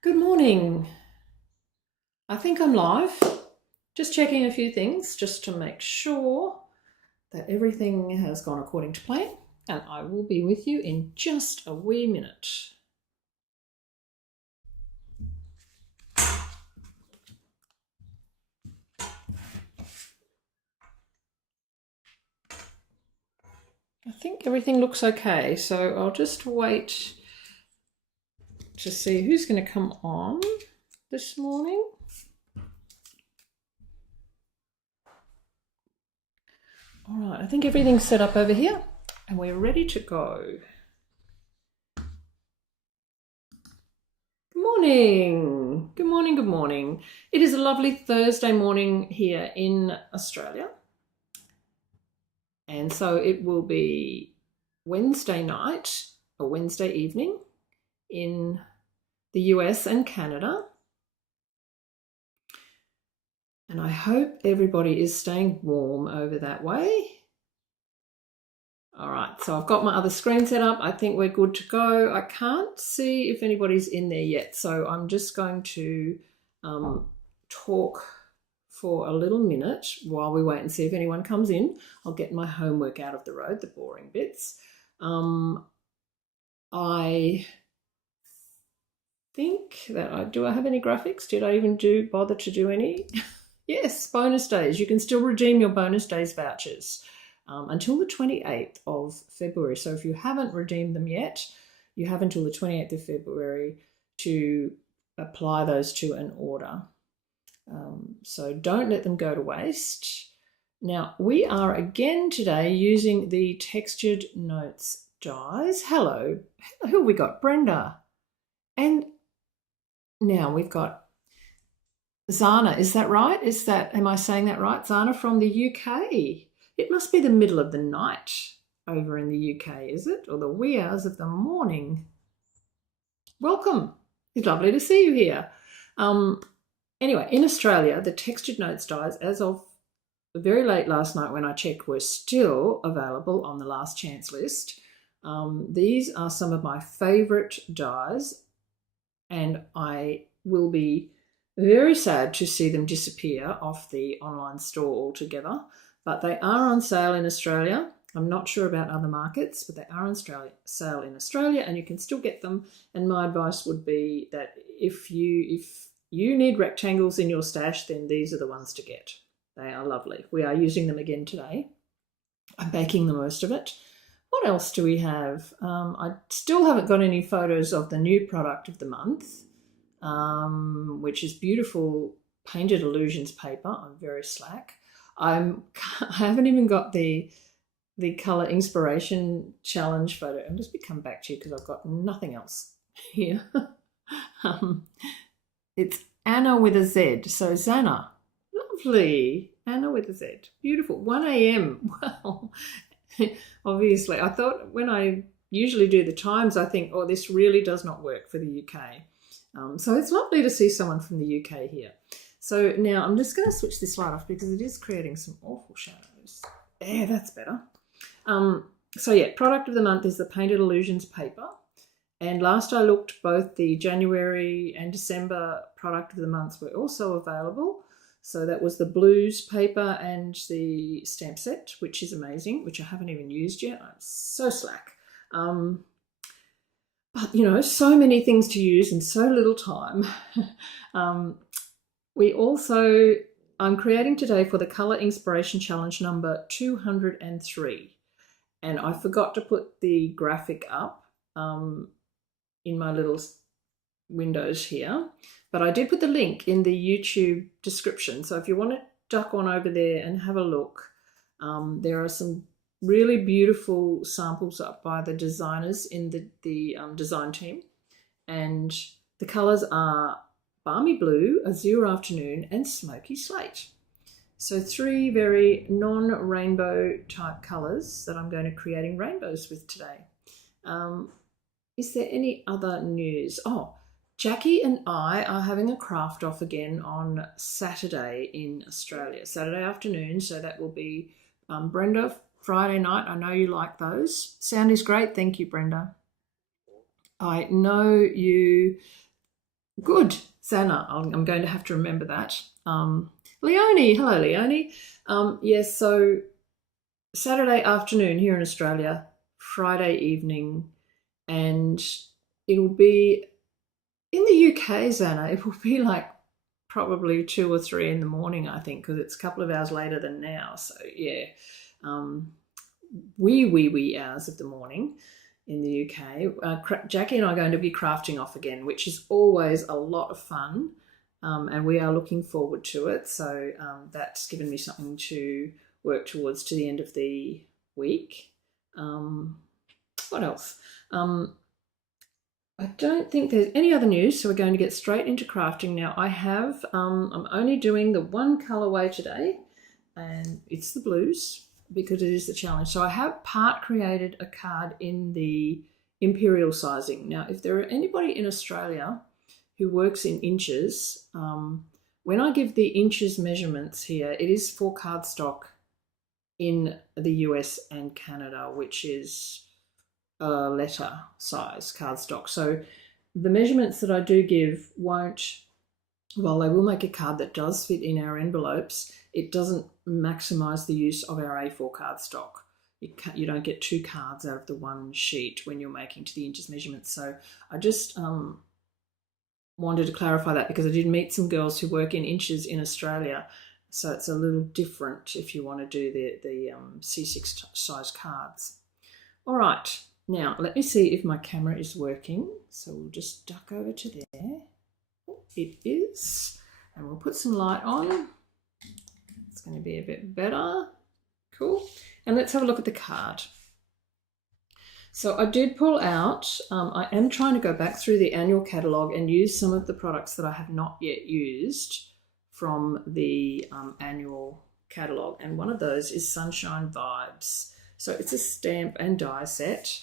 Good morning. I think I'm live. Just checking a few things just to make sure that everything has gone according to plan, and I will be with you in just a wee minute. I think everything looks okay, so I'll just wait to see who's going to come on this morning. All right, I think everything's set up over here and we're ready to go. Good morning. Good morning, good morning. It is a lovely Thursday morning here in Australia. And so it will be Wednesday night or Wednesday evening in the US and Canada. And I hope everybody is staying warm over that way. All right, so I've got my other screen set up. I think we're good to go. I can't see if anybody's in there yet, so I'm just going to talk for a little minute while we wait and see if anyone comes in. I'll get my homework out of the road, the boring bits. I think that do I have any graphics? Did I even bother to do any? Yes, bonus days. You can still redeem your bonus days vouchers until the 28th of February. So if you haven't redeemed them yet, you have until the 28th of February to apply those to an order. So don't let them go to waste. Now, we are again today using the textured notes dies. Hello, who have we got? Brenda. And now we've got Zana. Is that right? Am I saying that right? Zana from the UK. It must be the middle of the night over in the UK, is it? Or the wee hours of the morning. Welcome. It's lovely to see you here. Anyway, in Australia, the textured notes dies, as of very late last night when I checked, were still available on the last chance list. These are some of my favourite dies, and I will be very sad to see them disappear off the online store altogether. But they are on sale in Australia. I'm not sure about other markets, but they are on sale in Australia, and you can still get them. And my advice would be that if you need rectangles in your stash, then these are the ones to get. They are lovely. We are using them again today. I'm baking the most of it. What else do we have? I still haven't got any photos of the new product of the month, which is beautiful Painted Illusions paper. I'm very slack. I haven't even got the Colour INKspiration Challenge photo. I'll just come back to you because I've got nothing else here. It's Anna with a Z. So Zana, lovely. Anna with a Z. Beautiful. 1 a.m. Well, obviously, I thought when I usually do the times, I think, oh, this really does not work for the UK. So it's lovely to see someone from the UK here. So now I'm just going to switch this light off because it is creating some awful shadows. Yeah, that's better. So yeah, product of the month is the Painted Illusions paper. And last I looked, both the January and December product of the months were also available. So that was the Blues paper and the stamp set, which is amazing, which I haven't even used yet. I'm so slack. But, you know, so many things to use in so little time. I'm creating today for the Colour INKspiration Challenge number 203. And I forgot to put the graphic up in my little windows here. But I did put the link in the YouTube description. So if you want to duck on over there and have a look, there are some really beautiful samples up by the designers in the design team. And the colours are Balmy Blue, Azure Afternoon, and Smoky Slate. So 3 very non-rainbow type colours that I'm going to creating rainbows with today. Is there any other news? Oh, Jackie and I are having a craft off again on Saturday in Australia, Saturday afternoon. So that will be Brenda, Friday night. I know you like those. Sound is great. Thank you, Brenda. I know you Good, Zana. I'm going to have to remember that. Leonie, hello, Leonie. Yes, so Saturday afternoon here in Australia, Friday evening, and it'll be in the UK, Zana. It will be like probably 2 or 3 in the morning, I think, because it's a couple of hours later than now. So yeah, wee hours of the morning in the UK. Jackie and I are going to be crafting off again, which is always a lot of fun, and we are looking forward to it. So that's given me something to work towards to the end of the week. What else? I don't think there's any other news, so we're going to get straight into crafting now. I'm only doing the one colourway today, and it's the blues, because it is the challenge. So I have part created a card in the imperial sizing. Now, if there are anybody in Australia who works in inches, when I give the inches measurements here, it is for cardstock in the US and Canada, which is a letter size cardstock. So the measurements that I do give won't, while they will make a card that does fit in our envelopes, it doesn't maximise the use of our A4 cardstock. You don't get 2 cards out of the one sheet when you're making to the inches measurements. So I just wanted to clarify that, because I did meet some girls who work in inches in Australia, so it's a little different if you want to do the C6 size cards. All right, now let me see if my camera is working. So we'll just duck over to there. It is, and we'll put some light on. It's going to be a bit better. Cool. And let's have a look at the card. So I did pull out, I am trying to go back through the annual catalogue and use some of the products that I have not yet used from the annual catalogue. And one of those is Sunshine Vibes. So it's a stamp and die set.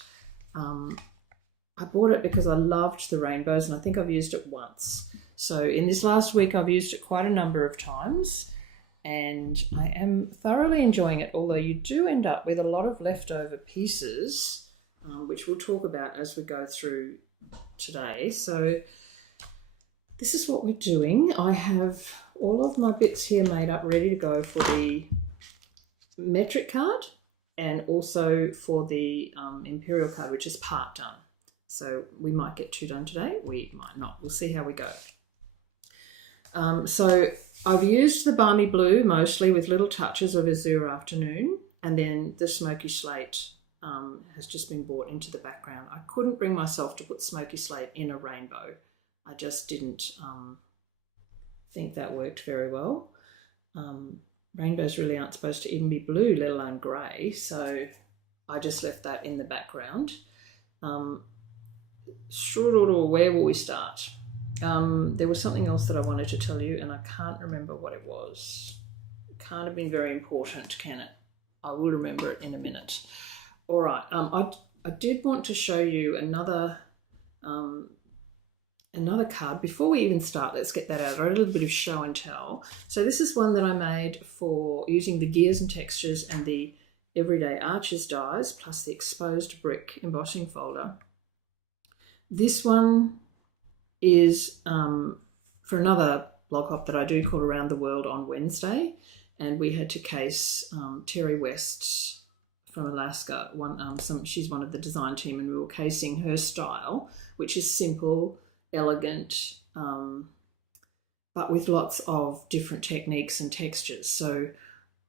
I bought it because I loved the rainbows, and I think I've used it once. So in this last week, I've used it quite a number of times, and I am thoroughly enjoying it, although you do end up with a lot of leftover pieces, which we'll talk about as we go through today. So this is what we're doing. I have all of my bits here made up, ready to go for the metric card and also for the imperial card, which is part done. So we might get 2 done today, we might not. We'll see how we go. So I've used the Balmy Blue mostly, with little touches of Azure Afternoon, and then the Smoky Slate has just been brought into the background. I couldn't bring myself to put Smoky Slate in a rainbow. I just didn't think that worked very well. Rainbows really aren't supposed to even be blue, let alone grey, so I just left that in the background. Where will we start? There was something else that I wanted to tell you, and I can't remember what it was. It can't have been very important, can it? I will remember it in a minute. All right, I did want to show you another card. Before we even start, let's get that out. A little bit of show and tell. So this is one that I made for using the gears and textures and the Everyday Arches dies, plus the exposed brick embossing folder. This one is for another blog hop that I do called Around the World on Wednesday, and we had to case Terry West's from Alaska. She's one of the design team, and we were casing her style, which is simple, elegant, but with lots of different techniques and textures. So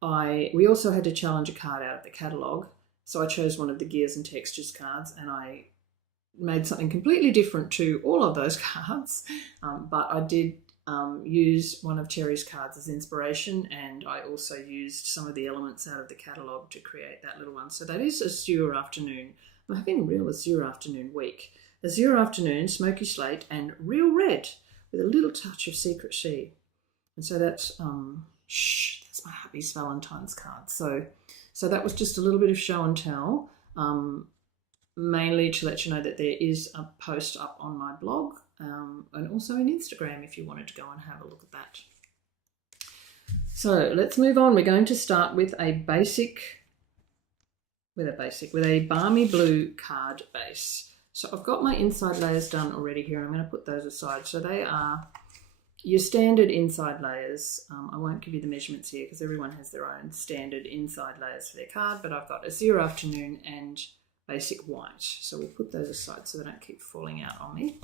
we also had to challenge a card out of the catalogue. So I chose one of the Gears and Textures cards, and I made something completely different to all of those cards, but I did use one of Terry's cards as inspiration, and I also used some of the elements out of the catalogue to create that little one. So that is Azure Afternoon. I'm having a real Azure Afternoon week. Azure Afternoon, Smoky Slate, and Real Red with a little touch of Secret She. And so that's that's my hubby's Valentine's card. So that was just a little bit of show and tell, mainly to let you know that there is a post up on my blog, and also in Instagram if you wanted to go and have a look at that. So let's move on. We're going to start with a Balmy Blue card base. So I've got my inside layers done already here, and I'm going to put those aside. So they are your standard inside layers. I won't give you the measurements here because everyone has their own standard inside layers for their card, but I've got Azure Afternoon and Basic White. So we'll put those aside so they don't keep falling out on me.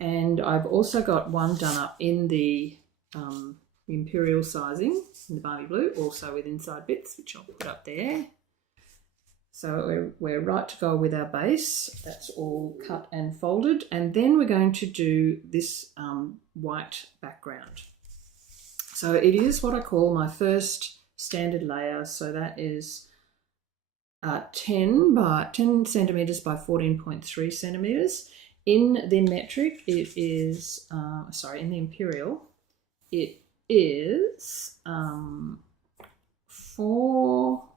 And I've also got one done up in the Imperial sizing, in the Balmy Blue, also with inside bits, which I'll put up there. So we're right to go with our base. That's all cut and folded. And then we're going to do this white background. So it is what I call my first standard layer. So that is 10 centimetres by 14.3 centimetres. In the metric, it is, in the Imperial, it is 4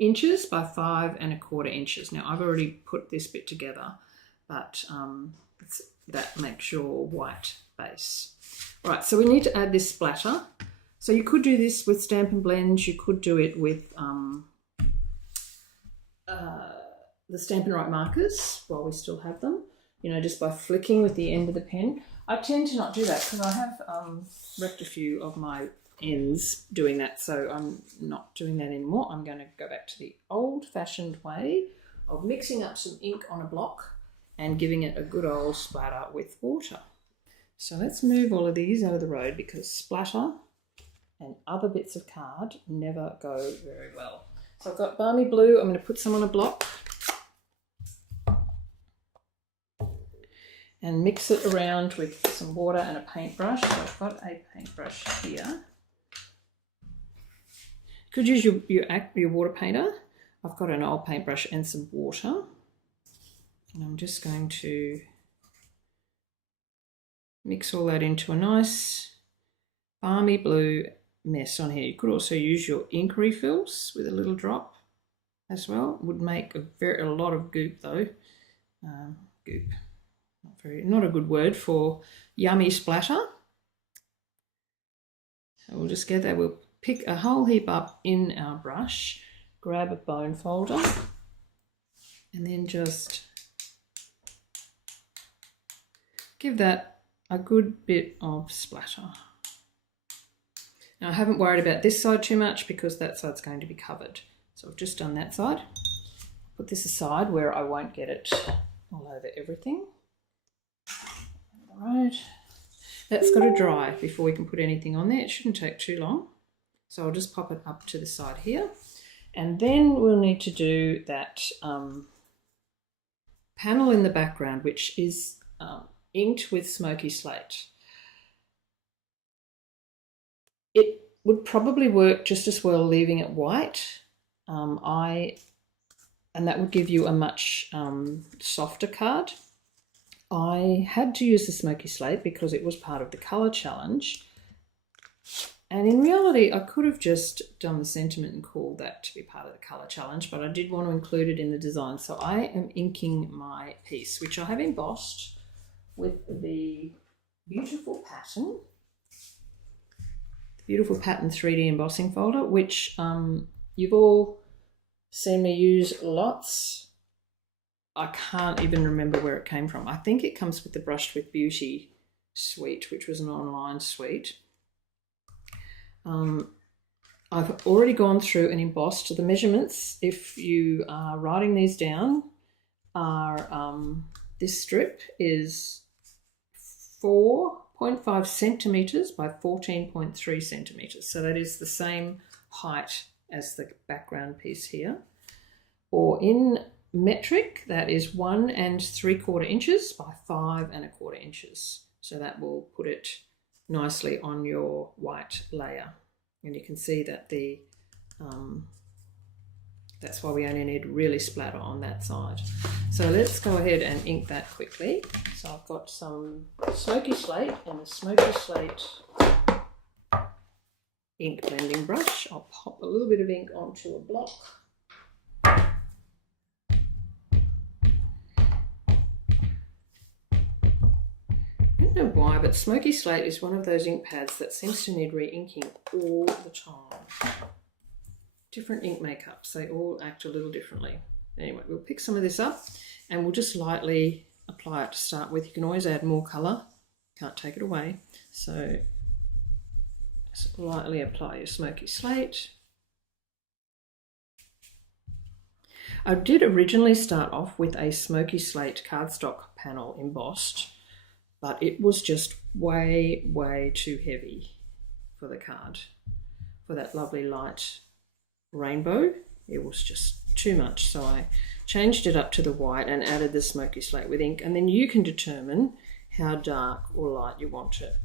inches by 5¼ inches. Now I've already put this bit together, but that makes your white base. All right, so we need to add this splatter. So you could do this with Stampin' Blends. You could do it with the Stampin' Right markers while we still have them. You know, just by flicking with the end of the pen. I tend to not do that because I have wrecked a few of my ends doing that, so I'm not doing that anymore. I'm going to go back to the old-fashioned way of mixing up some ink on a block and giving it a good old splatter with water. So let's move all of these out of the road because splatter and other bits of card never go very well. So I've got Balmy Blue. I'm going to put some on a block and mix it around with some water and a paintbrush. So I've got a paintbrush here. You could use your water painter. I've got an old paintbrush and some water. And I'm just going to mix all that into a nice Balmy Blue mess on here. You could also use your ink refills with a little drop as well. Would make a lot of goop though. Goop. Not a good word for yummy splatter. So we'll just get that. We'll pick a whole heap up in our brush, grab a bone folder, and then just give that a good bit of splatter. Now I haven't worried about this side too much because that side's going to be covered. So I've just done that side. Put this aside where I won't get it all over everything. Right, that's got to dry before we can put anything on there. It shouldn't take too long. So I'll just pop it up to the side here. And then we'll need to do that panel in the background, which is inked with Smoky Slate. It would probably work just as well leaving it white. And that would give you a much softer card. I had to use the Smoky Slate because it was part of the Colour Challenge. And in reality, I could have just done the sentiment and called that to be part of the Colour Challenge, but I did want to include it in the design. So I am inking my piece, which I have embossed with the beautiful pattern 3D embossing folder, which you've all seen me use lots. I can't even remember where it came from. I think it comes with the Brushed with Beauty suite, which was an online suite. I've already gone through and embossed the measurements. If you are writing these down, this strip is 4.5 centimetres by 14.3 centimetres. So that is the same height as the background piece here. Or in metric, that is 1 3/4 inches by 5¼ inches. So that will put it nicely on your white layer. And you can see that that's why we only need really splatter on that side. So let's go ahead and ink that quickly. So I've got some Smoky Slate and a Smoky Slate ink blending brush. I'll pop a little bit of ink onto a block. I don't know why, but Smoky Slate is one of those ink pads that seems to need re-inking all the time. Different ink makeups, they all act a little differently. Anyway, we'll pick some of this up and we'll just lightly apply it to start with. You can always add more colour, can't take it away. So just lightly apply your Smoky Slate. I did originally start off with a Smoky Slate cardstock panel embossed, but it was just way, way too heavy for the card. For that lovely light rainbow, it was just too much. So I changed it up to the white and added the Smoky Slate with ink, and then you can determine how dark or light you want it.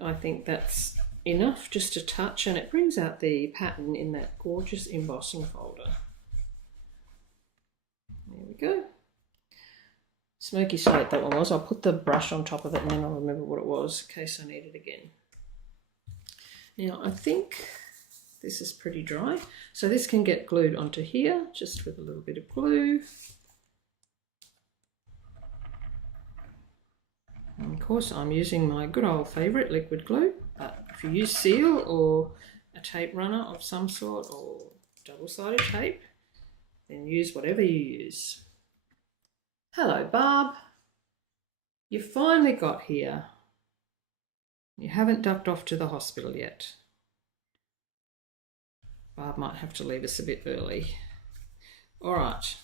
I think that's enough, just a touch, and it brings out the pattern in that gorgeous embossing folder. There we go. Smoky Slate, that one was. I'll put the brush on top of it and then I'll remember what it was in case I need it again. Now I think this is pretty dry, so this can get glued onto here just with a little bit of glue. And of course I'm using my good old favourite liquid glue, but if you use seal or a tape runner of some sort or double-sided tape, then use whatever you use. Hello Barb, you finally got here. You haven't ducked off to the hospital yet. Barb might have to leave us a bit early. All right.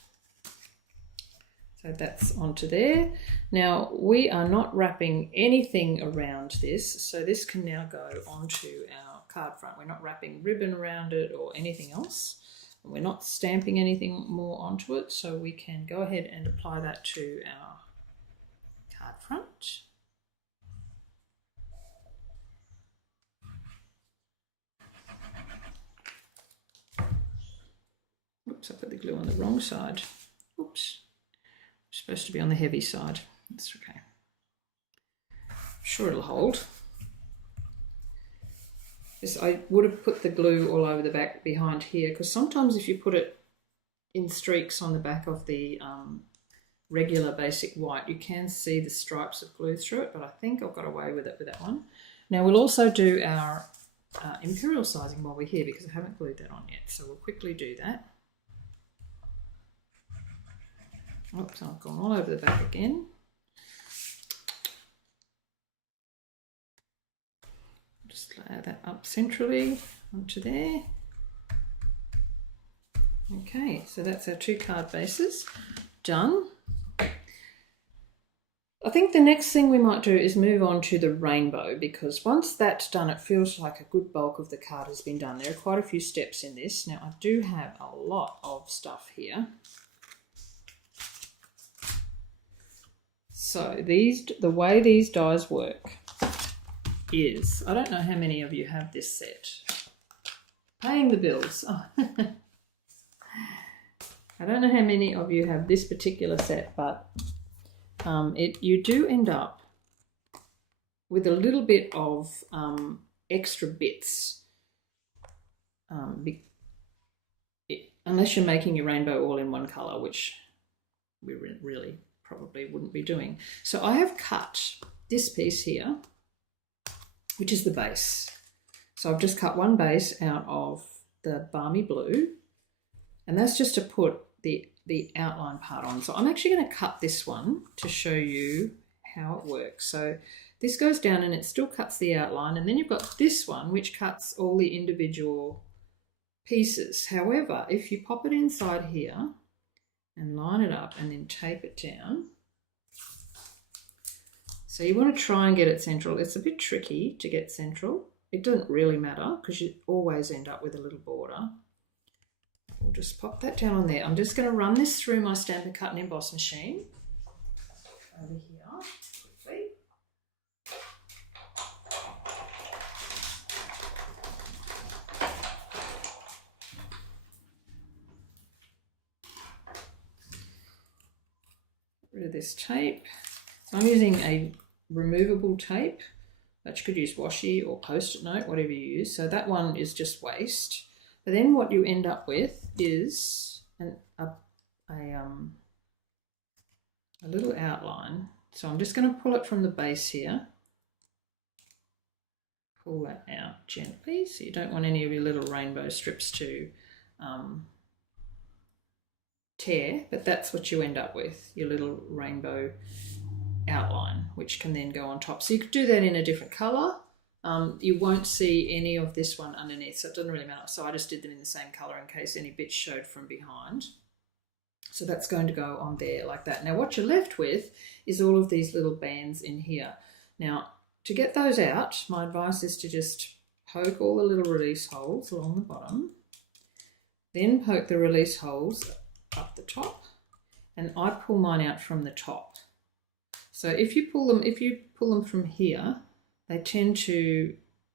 So that's onto there. Now we are not wrapping anything around this, so this can now go onto our card front. We're not wrapping ribbon around it or anything else. We're not stamping anything more onto it, so we can go ahead and apply that to our card front. Oops, I put the glue on the wrong side. Oops. Supposed to be on the heavy side. That's okay. I'm sure it'll hold. Yes, I would have put the glue all over the back behind here, because sometimes if you put it in streaks on the back of the regular basic white, you can see the stripes of glue through it, but I think I've got away with it with that one. Now we'll also do our imperial sizing while we're here, because I haven't glued that on yet, so we'll quickly do that. Oops, I've gone all over the back again. Just layer that up centrally onto there. Okay, so that's our two card bases done. I think the next thing we might do is move on to the rainbow, because once that's done, it feels like a good bulk of the card has been done. There are quite a few steps in this. Now I do have a lot of stuff here. So the way these dies work is, I don't know how many of you have this set. Paying the bills. Oh. I don't know how many of you have this particular set, but you do end up with a little bit of extra bits, unless you're making your rainbow all in one colour, which we really probably wouldn't be doing. So I have cut this piece here, which is the base. So I've just cut one base out of the Balmy Blue, and that's just to put the outline part on. So I'm actually going to cut this one to show you how it works. So this goes down and it still cuts the outline, and then you've got this one which cuts all the individual pieces. However, if you pop it inside here and line it up and then tape it down, so you want to try and get it central. It's a bit tricky to get central. It doesn't really matter because you always end up with a little border. We'll just pop that down on there. I'm just going to run this through my Stampin' Cut and Emboss machine over here quickly. Get rid of this tape. So I'm using a removable tape, but you could use washi or post-it note, whatever you use. So that one is just waste. But then what you end up with is a little outline. So I'm just going to pull it from the base here. pull that out gently. So you don't want any of your little rainbow strips to tear, but that's what you end up with, your little rainbow outline, which can then go on top. So you could do that in a different colour. You won't see any of this one underneath, so it doesn't really matter. So I just did them in the same colour in case any bits showed from behind. So that's going to go on there like that. Now what you're left with is all of these little bands in here. Now to get those out, my advice is to just poke all the little release holes along the bottom, then poke the release holes up the top, and I pull mine out from the top. So if you pull them from here, they tend to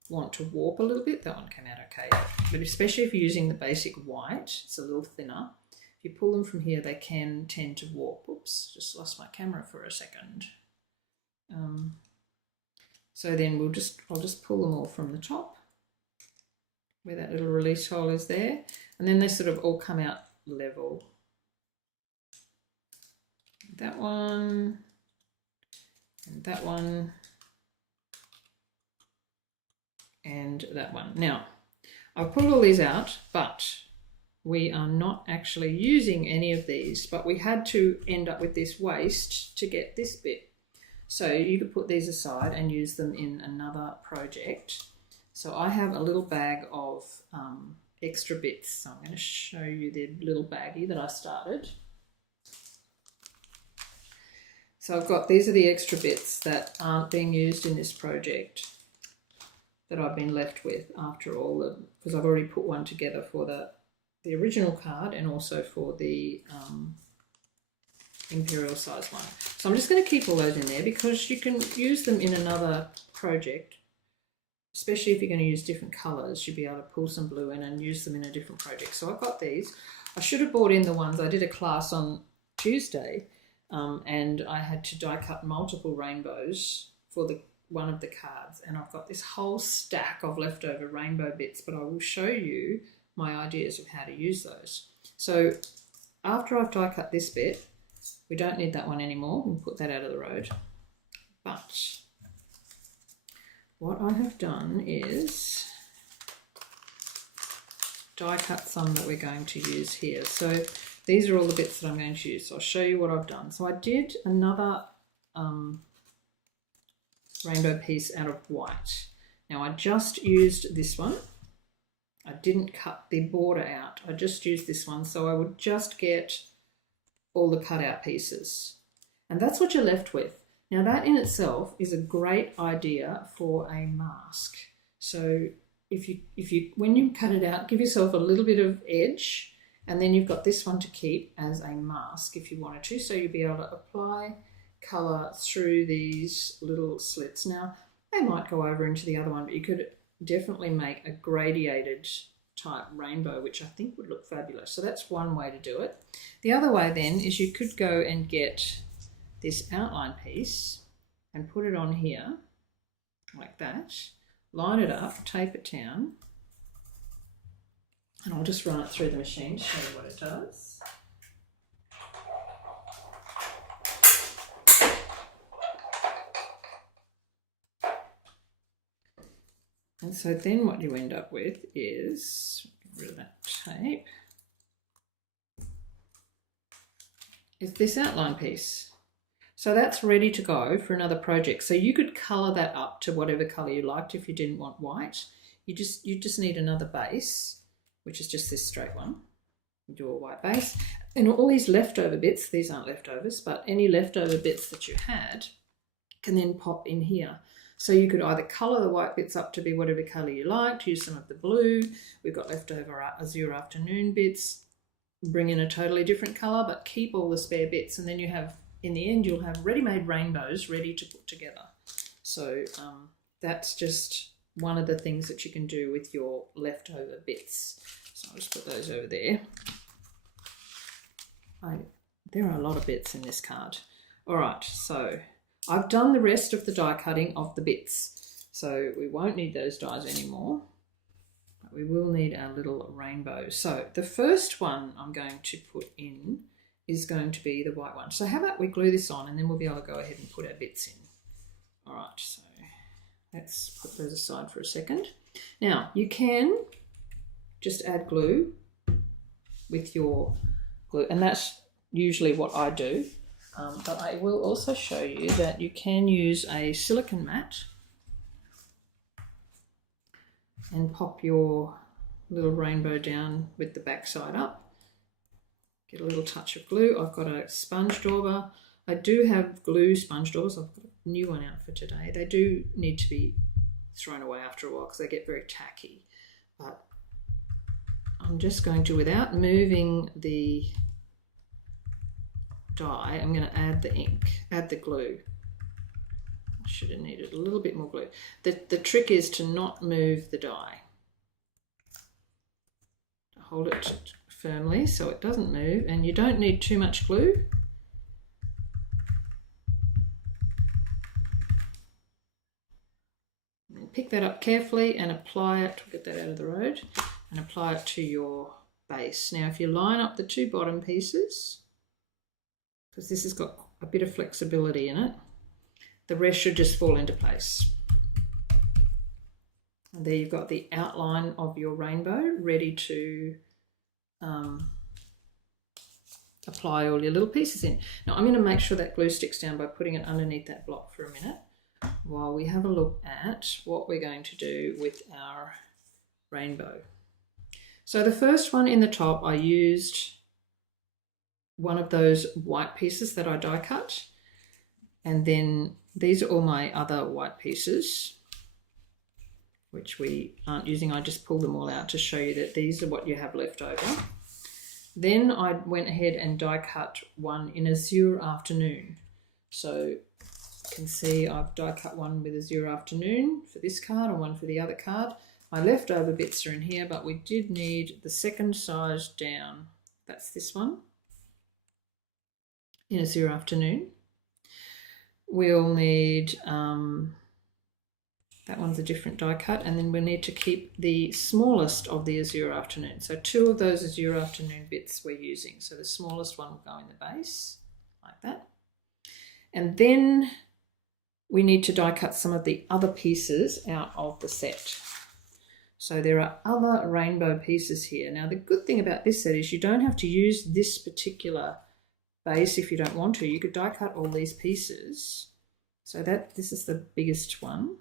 want to warp a little bit. That one came out okay, but especially if you're using the basic white, it's a little thinner. If you pull them from here, they can tend to warp. Oops, just lost my camera for a second. So then I'll just pull them all from the top, where that little release hole is there, and then they sort of all come out level. That one, and that one, and that one. Now, I've pulled all these out, but we are not actually using any of these, but we had to end up with this waste to get this bit. So you could put these aside and use them in another project. So I have a little bag of extra bits. So I'm going to show you the little baggie that I started. So I've got, these are the extra bits that aren't being used in this project that I've been left with after all the, because I've already put one together for the original card and also for the imperial size one. So I'm just going to keep all those in there because you can use them in another project, especially if you're going to use different colours. You'll be able to pull some blue in and use them in a different project. So I've got these. I should have brought in the ones, I did a class on Tuesday, and I had to die cut multiple rainbows for one of the cards, and I've got this whole stack of leftover rainbow bits, but I will show you my ideas of how to use those. So after I've die cut this bit, we don't need that one anymore, we'll put that out of the road. But what I have done is die cut some that we're going to use here. So these are all the bits that I'm going to use. So I'll show you what I've done. So I did another rainbow piece out of white. Now I just used this one. I didn't cut the border out. I just used this one. So I would just get all the cut out pieces. And that's what you're left with. Now that in itself is a great idea for a mask. So if you when you cut it out, give yourself a little bit of edge, and then you've got this one to keep as a mask if you wanted to. So you'll be able to apply colour through these little slits. Now they might go over into the other one, but you could definitely make a gradiated type rainbow, which I think would look fabulous. So that's one way to do it. The other way then is you could go and get this outline piece and put it on here like that, line it up, tape it down, and I'll just run it through the machine to show you what it does. And so then what you end up with is, get rid of that tape, is this outline piece. So that's ready to go for another project. So you could colour that up to whatever colour you liked if you didn't want white. You just need another base, which is just this straight one. You do a white base. And all these leftover bits, these aren't leftovers, but any leftover bits that you had can then pop in here. So you could either colour the white bits up to be whatever colour you liked, use some of the blue. We've got leftover Azure afternoon bits, bring in a totally different colour, but keep all the spare bits, and then you have, in the end, you'll have ready-made rainbows ready to put together. So that's just one of the things that you can do with your leftover bits. So I'll just put those over there. There are a lot of bits in this card. All right, so I've done the rest of the die cutting of the bits. So we won't need those dies anymore. But we will need our little rainbow. So the first one I'm going to put in is going to be the white one. So how about we glue this on and then we'll be able to go ahead and put our bits in. All right, so let's put those aside for a second. Now, you can just add glue with your glue, and that's usually what I do. But I will also show you that you can use a silicone mat and pop your little rainbow down with the back side up. Get a little touch of glue. I've got a sponge dauber. I do have glue sponge daubers. I've got a new one out for today. They do need to be thrown away after a while because they get very tacky. But I'm just going to, without moving the dye, I'm going to add the ink, add the glue. I should have needed a little bit more glue. The trick is to not move the dye. Hold it firmly so it doesn't move, and you don't need too much glue. And pick that up carefully and apply it, get that out of the road, and apply it to your base. Now if you line up the two bottom pieces, because this has got a bit of flexibility in it, the rest should just fall into place. And there you've got the outline of your rainbow ready to apply all your little pieces in. Now I'm going to make sure that glue sticks down by putting it underneath that block for a minute while we have a look at what we're going to do with our rainbow. So the first one in the top, I used one of those white pieces that I die cut, and then these are all my other white pieces which we aren't using. I just pulled them all out to show you that these are what you have left over. Then I went ahead and die cut one in Azure Afternoon. So you can see I've die cut one with Azure Afternoon for this card and one for the other card. My leftover bits are in here, but we did need the second size down. That's this one in Azure Afternoon. We'll need that one's a different die cut, and then we'll need to keep the smallest of the Azure Afternoon. So two of those Azure Afternoon bits we're using. So the smallest one will go in the base, like that. And then we need to die cut some of the other pieces out of the set. So there are other rainbow pieces here. Now the good thing about this set is you don't have to use this particular base if you don't want to. You could die cut all these pieces. So this is the biggest one.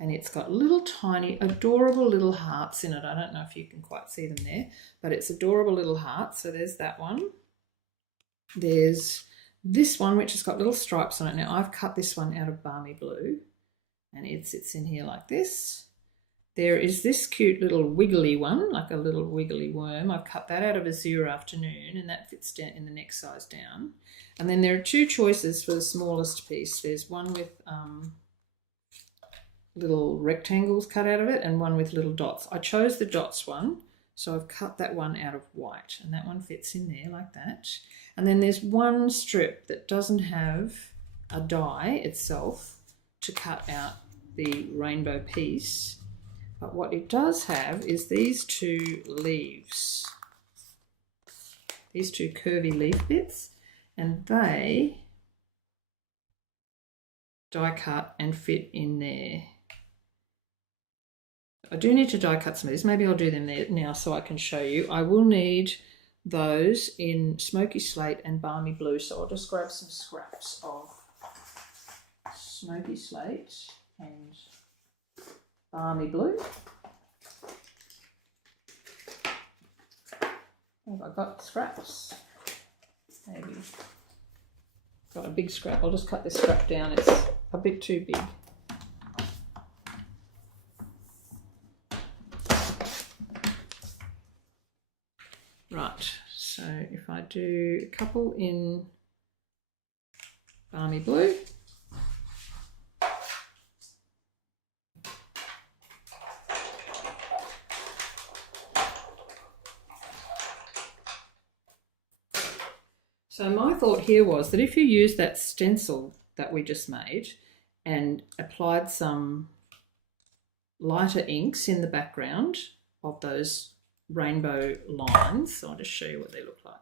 And it's got little tiny, adorable little hearts in it. I don't know if you can quite see them there, but it's adorable little hearts. So there's that one. There's this one, which has got little stripes on it. Now I've cut this one out of Balmy Blue, and it sits in here like this. There is this cute little wiggly one, like a little wiggly worm. I've cut that out of Azure Afternoon, and that fits down in the next size down. And then there are two choices for the smallest piece. There's one with little rectangles cut out of it and one with little dots. I chose the dots one, so I've cut that one out of white, and that one fits in there like that. And then there's one strip that doesn't have a die itself to cut out the rainbow piece, but what it does have is these two leaves, these two curvy leaf bits, and they die cut and fit in there. I do need to die cut some of these. Maybe I'll do them there now so I can show you. I will need those in Smoky, Slate and Balmy Blue. So I'll just grab some scraps of Smoky, Slate and Balmy Blue. Have I got scraps? Maybe. Got a big scrap. I'll just cut this scrap down. It's a bit too big. Right, so if I do a couple in Balmy Blue, so my thought here was that if you use that stencil that we just made and applied some lighter inks in the background of those rainbow lines, so I'll just show you what they look like,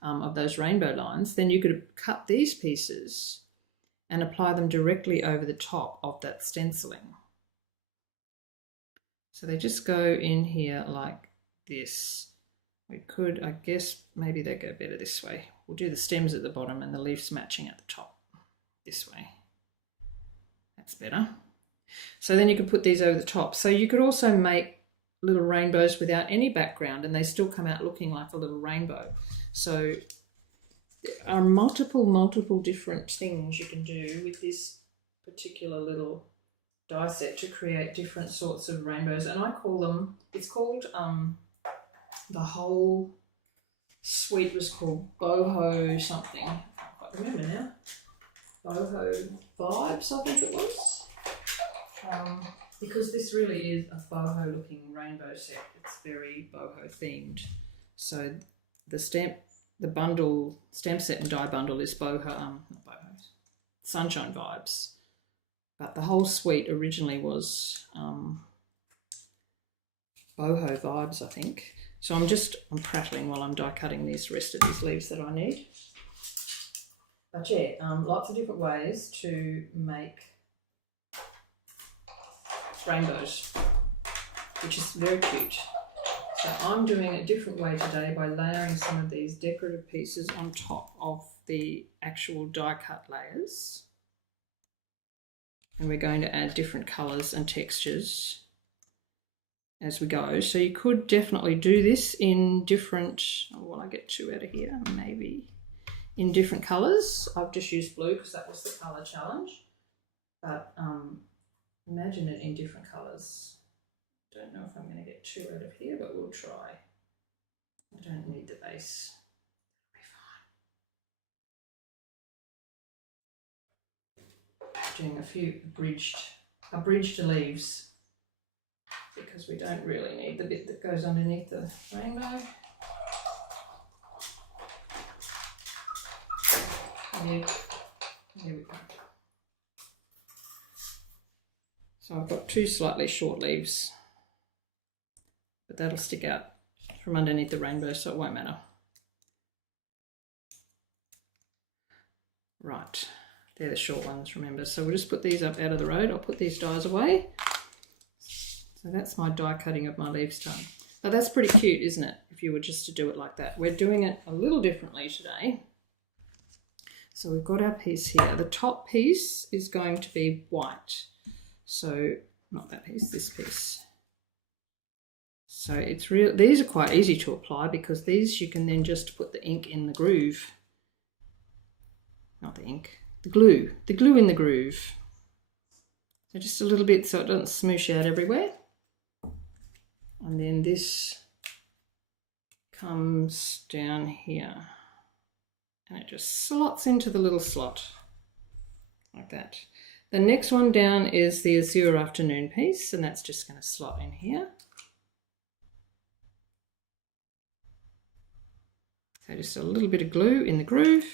of those rainbow lines, then you could cut these pieces and apply them directly over the top of that stenciling. So they just go in here like this. We could, I guess, maybe they go better this way. We'll do the stems at the bottom and the leaves matching at the top this way. That's better. So then you could put these over the top. So you could also make little rainbows without any background and they still come out looking like a little rainbow. So there are multiple different things you can do with this particular little die set to create different sorts of rainbows. And I call them, it's called, the whole suite was called Boho something. I can't quite remember now. Boho Vibes, I think it was. Because this really is a boho looking rainbow set. It's very boho themed. So the stamp set and die bundle is boho, not boho, Sunshine Vibes. But the whole suite originally was boho vibes, I think. So I'm prattling while I'm die cutting these rest of these leaves that I need. But yeah, lots of different ways to make rainbows, which is very cute. So I'm doing a different way today by layering some of these decorative pieces on top of the actual die cut layers. And we're going to add different colours and textures as we go. So you could definitely do this in different, well, I get two out of here, maybe in different colours. I've just used blue because that was the colour challenge. But imagine it in different colours. Don't know if I'm going to get two out of here, but we'll try. I don't need the base. Doing a few abridged leaves because we don't really need the bit that goes underneath the rainbow. Yeah, there we go. So I've got two slightly short leaves, but that'll stick out from underneath the rainbow, so it won't matter. Right. They're the short ones, remember. So we'll just put these up out of the road. I'll put these dies away. So that's my die cutting of my leaves done. But that's pretty cute, isn't it? If you were just to do it like that. We're doing it a little differently today. So we've got our piece here. The top piece is going to be white. So not that piece, this piece. So it's real. These are quite easy to apply because these you can then just put the ink in the groove. Not the ink. The glue in the groove. So just a little bit so it doesn't smoosh out everywhere. And then this comes down here and it just slots into the little slot like that. The next one down is the Azure Afternoon piece, and that's just going to slot in here. So just a little bit of glue in the groove.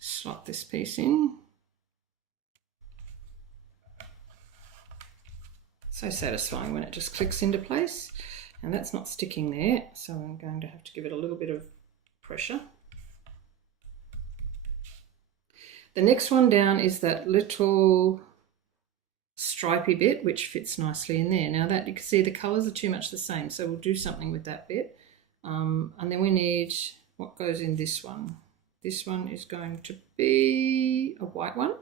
Slot this piece in. So satisfying when it just clicks into place. And that's not sticking there, so I'm going to have to give it a little bit of pressure. The next one down is that little stripy bit which fits nicely in there. Now that you can see the colours are too much the same, so we'll do something with that bit. And then we need what goes in this one. This one is going to be a white one.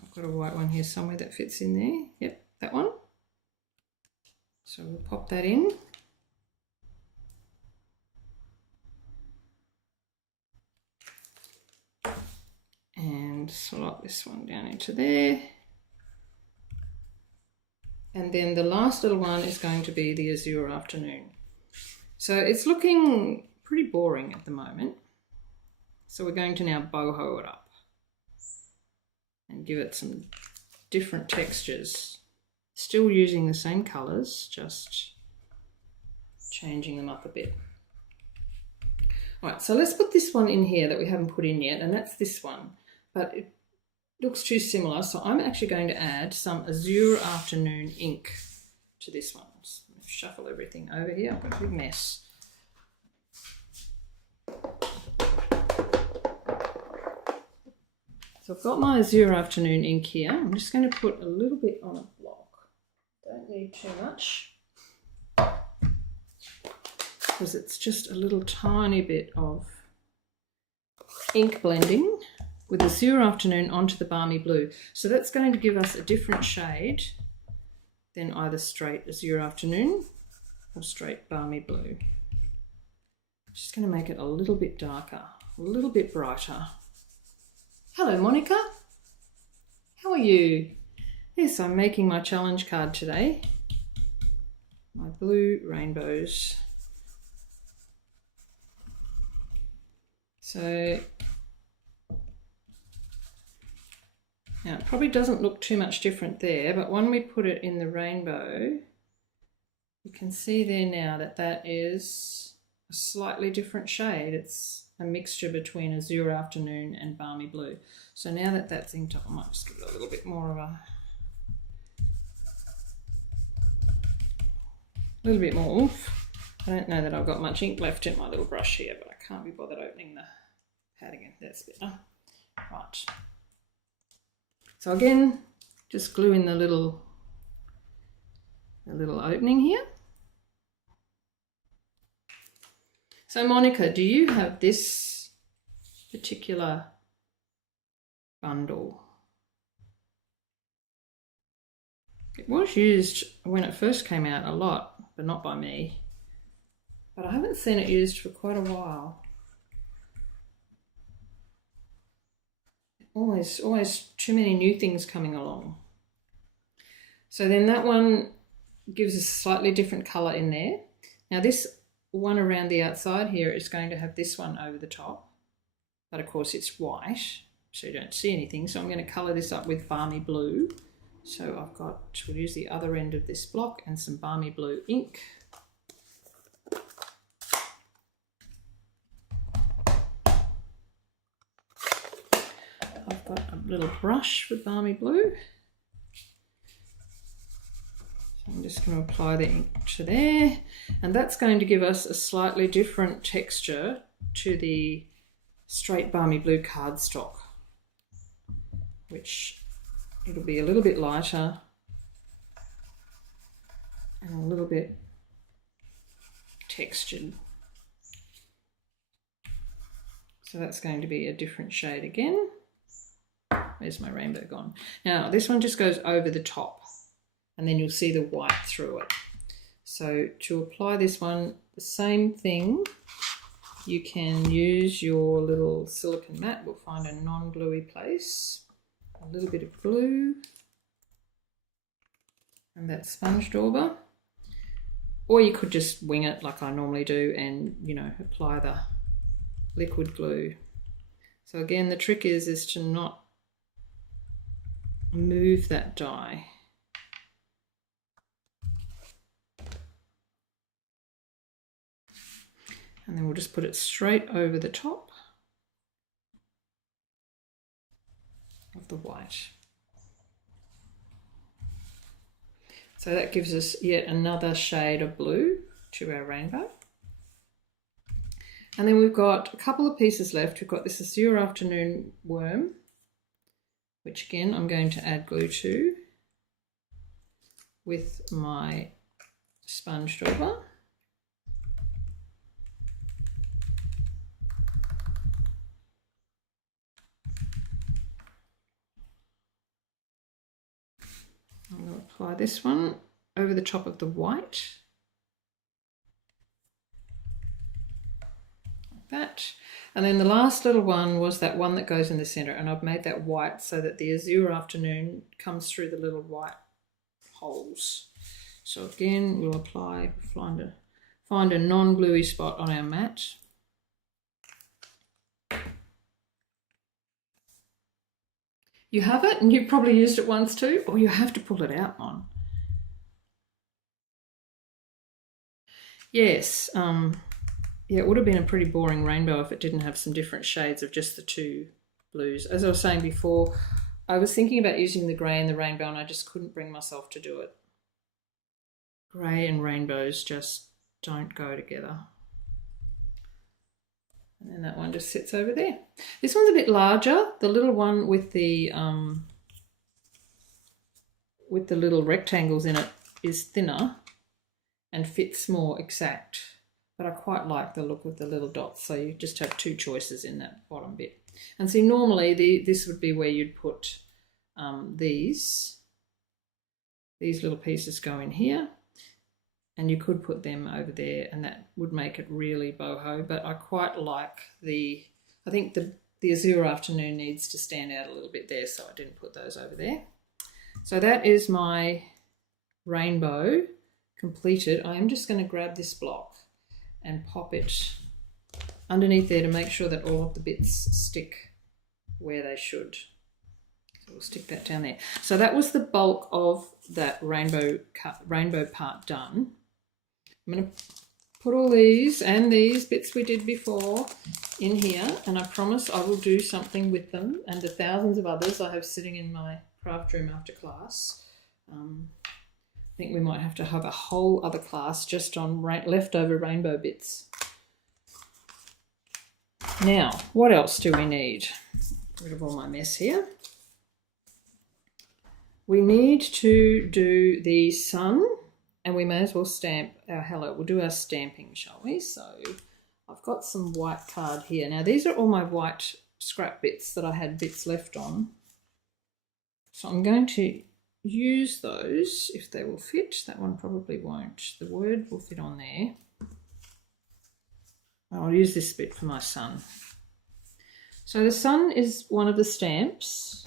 I've got a white one here somewhere that fits in there. Yep, that one. So we'll pop that in. And slot this one down into there. And then the last little one is going to be the Azure Afternoon. So it's looking pretty boring at the moment. So we're going to now boho it up and give it some different textures. Still using the same colours, just changing them up a bit. All right, so let's put this one in here that we haven't put in yet, and that's this one. But it looks too similar, so I'm actually going to add some Azure Afternoon ink to this one. Just shuffle everything over here. I've got a big mess. So I've got my Azure Afternoon ink here. I'm just going to put a little bit on a block. Don't need too much, because it's just a little tiny bit of ink blending with Azure Afternoon onto the Balmy Blue. So that's going to give us a different shade than either straight Azure Afternoon or straight Balmy Blue. Just going to make it a little bit darker, a little bit brighter. Hello, Monica. How are you? Yes, I'm making my challenge card today. My blue rainbows. So now it probably doesn't look too much different there, but when we put it in the rainbow, you can see there now that that is a slightly different shade. It's a mixture between Azure Afternoon and Balmy Blue. So now that that's inked up, I might just give it a little bit more of a little bit more oomph. I don't know that I've got much ink left in my little brush here, but I can't be bothered opening the pad again. That's better. Right. So again, just glue in the little opening here. So Monica, do you have this particular bundle? It was used when it first came out a lot, but not by me. But I haven't seen it used for quite a while. Always too many new things coming along. So then that one gives us a slightly different colour in there. Now this one around the outside here is going to have this one over the top, but of course it's white, so you don't see anything. So I'm going to colour this up with Balmy Blue. So we'll use the other end of this block and some Balmy Blue ink. I've got a little brush with Balmy Blue. I'm just going to apply the ink to there, and that's going to give us a slightly different texture to the straight Balmy Blue cardstock, which it'll be a little bit lighter and a little bit textured. So that's going to be a different shade again. Where's my rainbow gone? Now this one just goes over the top, and then you'll see the white through it. So to apply this one, the same thing, you can use your little silicone mat. We'll find a non-gluey place, a little bit of glue, and that sponge dauber. Or you could just wing it like I normally do and, you know, apply the liquid glue. So again, the trick is to not move that die. And then we'll just put it straight over the top of the white. So that gives us yet another shade of blue to our rainbow. And then we've got a couple of pieces left. We've got this Azure Afternoon worm, which again I'm going to add glue to with my sponge dauber. I'm going to apply this one over the top of the white, like that. And then the last little one was that one that goes in the center, and I've made that white so that the Azure Afternoon comes through the little white holes. So again, we'll apply, find a non-gluey spot on our mat. You have it, and you've probably used it once too, or you have to pull it out, Mon. Yes, yeah, it would have been a pretty boring rainbow if it didn't have some different shades of just the two blues. As I was saying before, I was thinking about using the grey in the rainbow, and I just couldn't bring myself to do it. Grey and rainbows just don't go together. And then that one just sits over there. This one's a bit larger. The little one with the little rectangles in it is thinner and fits more exact. But I quite like the look of the little dots. So you just have two choices in that bottom bit. And see, normally this would be where you'd put these little pieces go in here. And you could put them over there and that would make it really boho. But I quite like I think the Azure Afternoon needs to stand out a little bit there, so I didn't put those over there. So that is my rainbow completed. I am just going to grab this block and pop it underneath there to make sure that all of the bits stick where they should. So we'll stick that down there. So that was the bulk of that rainbow part done. I'm going to put all these and these bits we did before in here, and I promise I will do something with them and the thousands of others I have sitting in my craft room after class. I think we might have to have a whole other class just on leftover rainbow bits. Now, what else do we need? Get rid of all my mess here. We need to do the sun, and we may as well stamp our hello. We'll do our stamping, shall we? So I've got some white card here. Now these are all my white scrap bits that I had bits left on. So I'm going to use those if they will fit. That one probably won't. The word will fit on there. I'll use this bit for my sun. So the sun is one of the stamps.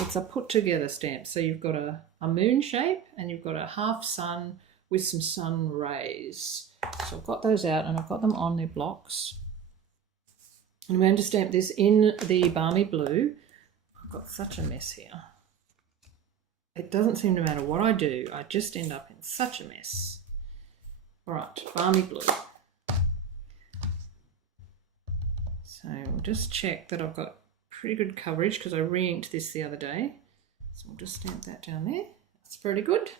It's a put together stamp. So you've got a moon shape and you've got a half sun with some sun rays. So I've got those out and I've got them on their blocks. And I'm going to stamp this in the Balmy Blue. I've got such a mess here. It doesn't seem to matter what I do. I just end up in such a mess. All right, Balmy Blue. So we'll just check that I've got pretty good coverage because I re-inked this the other day. So we'll just stamp that down there. That's pretty good.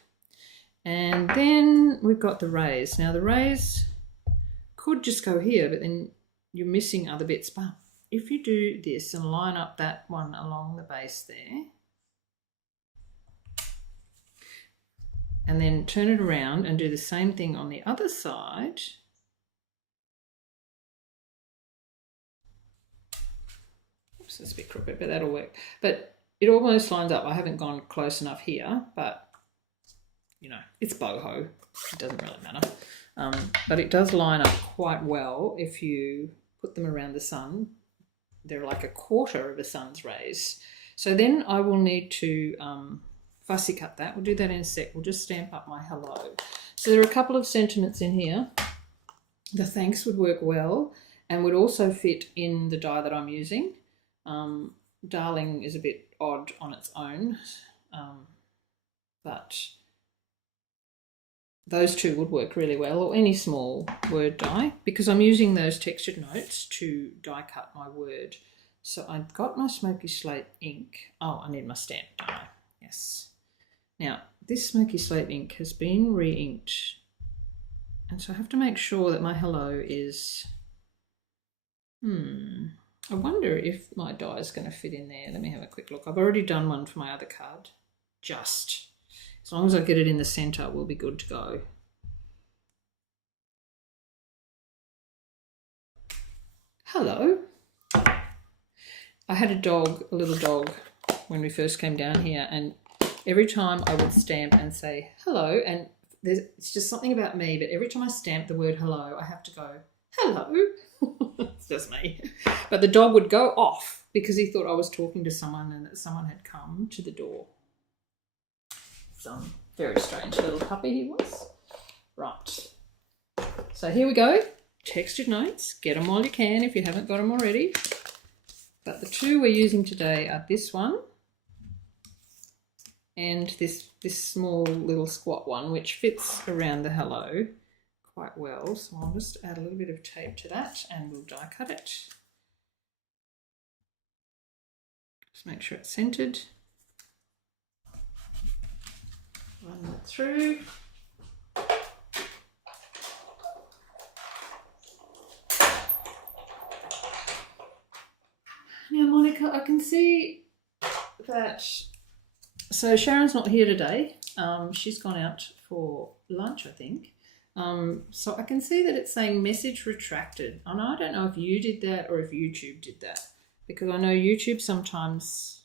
And then we've got the rays. Now the rays could just go here, but then you're missing other bits. But if you do this and line up that one along the base there, and then turn it around and do the same thing on the other side, oops, that's a bit crooked, but that'll work. But it almost lines up. I haven't gone close enough here, but you know, it's boho. It doesn't really matter. But it does line up quite well if you put them around the sun. They're like a quarter of a sun's rays. So then I will need to fussy cut that. We'll do that in a sec. We'll just stamp up my hello. So there are a couple of sentiments in here. The thanks would work well and would also fit in the die that I'm using. Darling is a bit odd on its own, but those two would work really well, or any small word die, because I'm using those textured notes to die cut my word. So I've got my Smoky Slate ink. Oh, I need my stamp die. Yes. Now, this Smoky Slate ink has been re-inked, and so I have to make sure that my hello is... I wonder if my die is going to fit in there. Let me have a quick look. I've already done one for my other card. Just. As long as I get it in the centre, we'll be good to go. Hello. I had a dog, a little dog, when we first came down here, and every time I would stamp and say hello, and it's just something about me, but every time I stamp the word hello, I have to go, hello. It's just me. But the dog would go off because he thought I was talking to someone and that someone had come to the door. Some very strange little puppy he was. Right. So here we go. Textured notes. Get them while you can if you haven't got them already. But the two we're using today are this one and this small little squat one, which fits around the hello quite well. So I'll just add a little bit of tape to that and we'll die cut it. Just make sure it's centered. Run that through. Now, Monica, I can see that. So Sharon's not here today. She's gone out for lunch, I think. So I can see that it's saying message retracted. And I don't know if you did that or if YouTube did that, because I know YouTube sometimes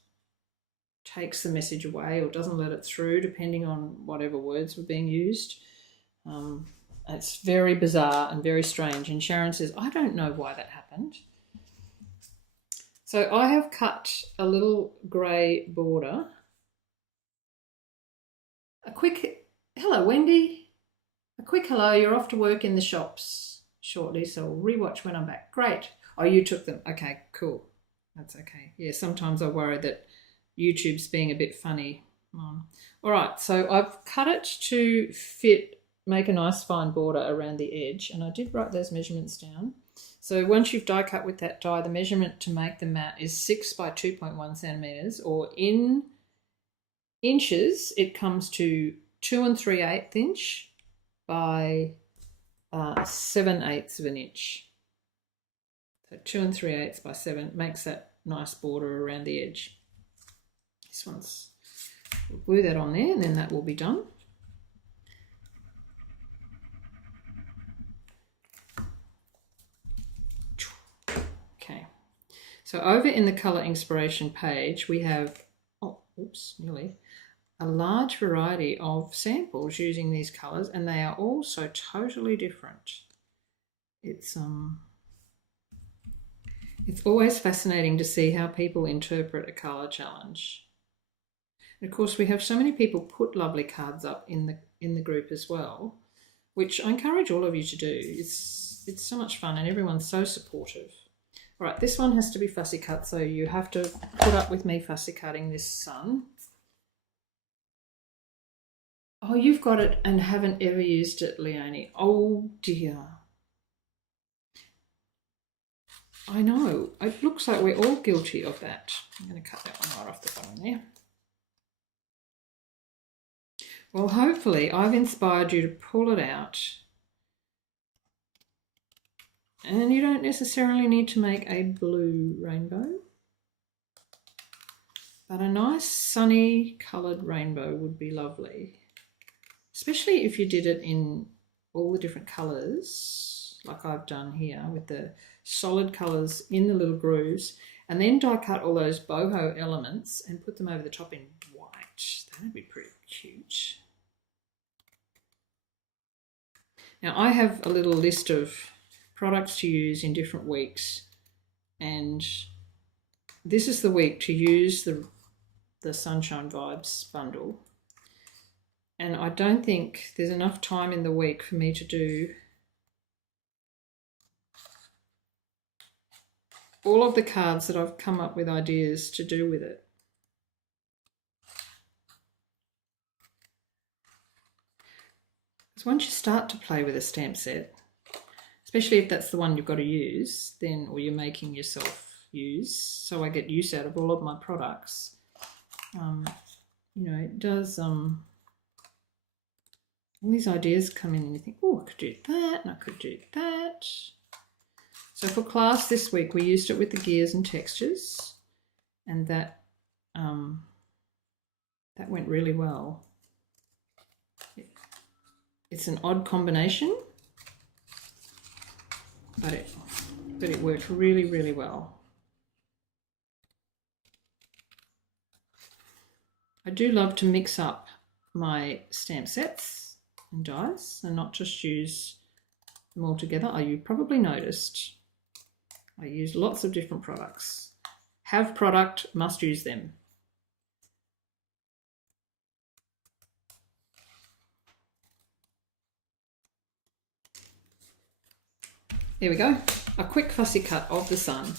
takes the message away or doesn't let it through depending on whatever words were being used. It's very bizarre and very strange. And Sharon says, I don't know why that happened. So I have cut a little grey border. A quick, hello Wendy. A quick hello, you're off to work in the shops shortly, so I'll rewatch when I'm back. Great. Oh, you took them. Okay, cool. That's okay. Yeah, sometimes I worry that YouTube's being a bit funny. All right, so I've cut it to fit, make a nice fine border around the edge, and I did write those measurements down. So once you've die cut with that die, the measurement to make the mat is 6 by 2.1 centimetres, or in inches, it comes to 2 3/8 inch by 7/8 of an inch. So 2 3/8 by 7 makes that nice border around the edge. This one's, we'll glue that on there and then that will be done. Okay, so over in the Colour Inspiration page we have, a large variety of samples using these colours, and they are all so totally different. It's always fascinating to see how people interpret a colour challenge. And of course we have so many people put lovely cards up in the group as well, which I encourage all of you to do. It's so much fun and everyone's so supportive. All right, this one has to be fussy cut, so you have to put up with me fussy cutting this sun. Oh, you've got it and haven't ever used it, Leonie. Oh dear. I know. It looks like we're all guilty of that. I'm going to cut that one right off the bottom there. Well, hopefully I've inspired you to pull it out. And you don't necessarily need to make a blue rainbow, but a nice sunny coloured rainbow would be lovely. Especially if you did it in all the different colours, like I've done here with the solid colours in the little grooves, and then die cut all those boho elements and put them over the top in white. That'd be pretty cute. Now I have a little list of products to use in different weeks, and this is the week to use the Sunshine Vibes bundle. And I don't think there's enough time in the week for me to do all of the cards that I've come up with ideas to do with it. Because once you start to play with a stamp set, especially if that's the one you've got to use, then, or you're making yourself use, so I get use out of all of my products, you know, it does... all these ideas come in and you think, oh, I could do that and I could do that. So for class this week, we used it with the gears and textures, and that went really well. It's an odd combination, but it worked really, really well. I do love to mix up my stamp sets and dies and not just use them all together. You probably noticed I use lots of different products. Have product, must use them. There we go, a quick fussy cut of the sun.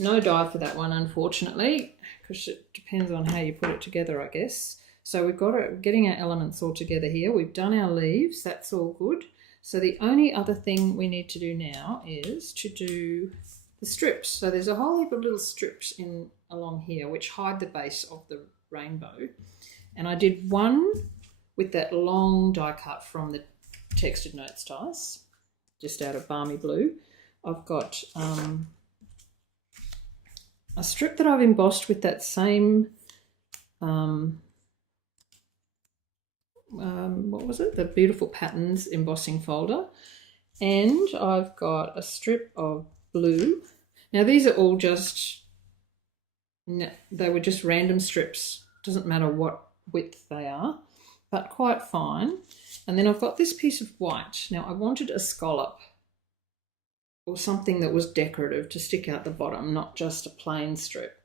No die for that one, unfortunately, because it depends on how you put it together, I guess. So we've got it, getting our elements all together here. We've done our leaves, that's all good. So the only other thing we need to do now is to do the strips. So there's a whole heap of little strips in along here which hide the base of the rainbow. And I did one with that long die cut from the Textured Notes dies, just out of Balmy Blue. I've got a strip that I've embossed with that same, what was it? The Beautiful Patterns embossing folder. And I've got a strip of blue. Now these are all just, they were just random strips. Doesn't matter what width they are, but quite fine. And then I've got this piece of white. Now I wanted a scallop or something that was decorative to stick out the bottom, not just a plain strip.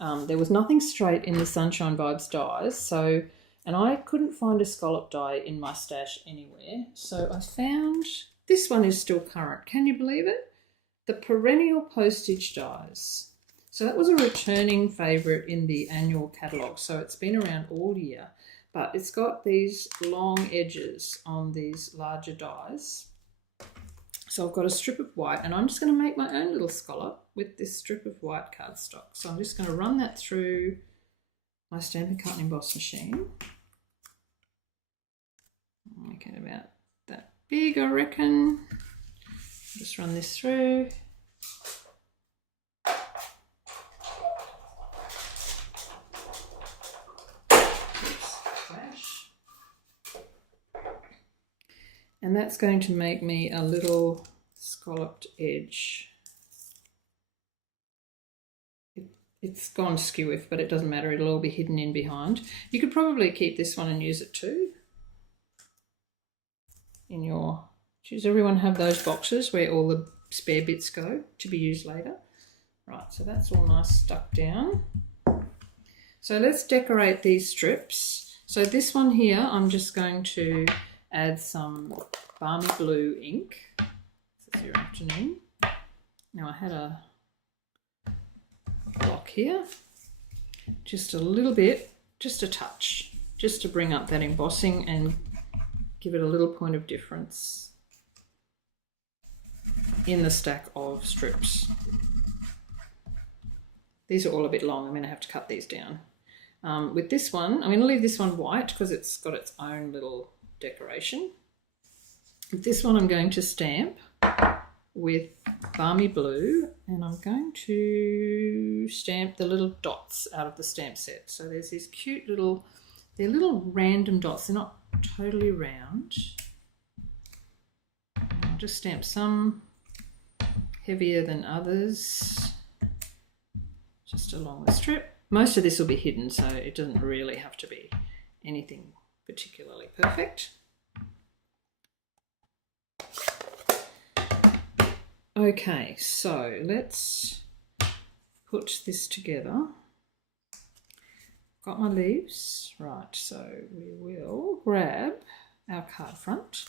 There was nothing straight in the Sunshine Vibes dies, so, and I couldn't find a scallop die in my stash anywhere, so I found, this one is still current, can you believe it? The Perennial Postage dies. So that was a returning favourite in the Annual Catalogue, so it's been around all year, but it's got these long edges on these larger dies. So I've got a strip of white, and I'm just going to make my own little scallop with this strip of white cardstock. So I'm just going to run that through my Stampin' Cut and Emboss machine. Make it about that big, I reckon. Just run this through. And that's going to make me a little scalloped edge. It's gone skew-if, but it doesn't matter. It'll all be hidden in behind. You could probably keep this one and use it too. In your, does everyone have those boxes where all the spare bits go to be used later? Right, so that's all nice stuck down. So let's decorate these strips. So this one here, I'm just going to add some Balmy Blue ink. This is your afternoon. Now I had a block here. Just a little bit, just a touch, just to bring up that embossing and give it a little point of difference in the stack of strips. These are all a bit long. I'm going to have to cut these down. With this one, I'm going to leave this one white because it's got its own little decoration. With this one I'm going to stamp with Balmy Blue, and I'm going to stamp the little dots out of the stamp set. So there's these cute little, they're little random dots, they're not totally round. I'll just stamp some heavier than others just along the strip. Most of this will be hidden, so it doesn't really have to be anything particularly perfect. Okay, so let's put this together. Got my leaves, right, so we will grab our card front.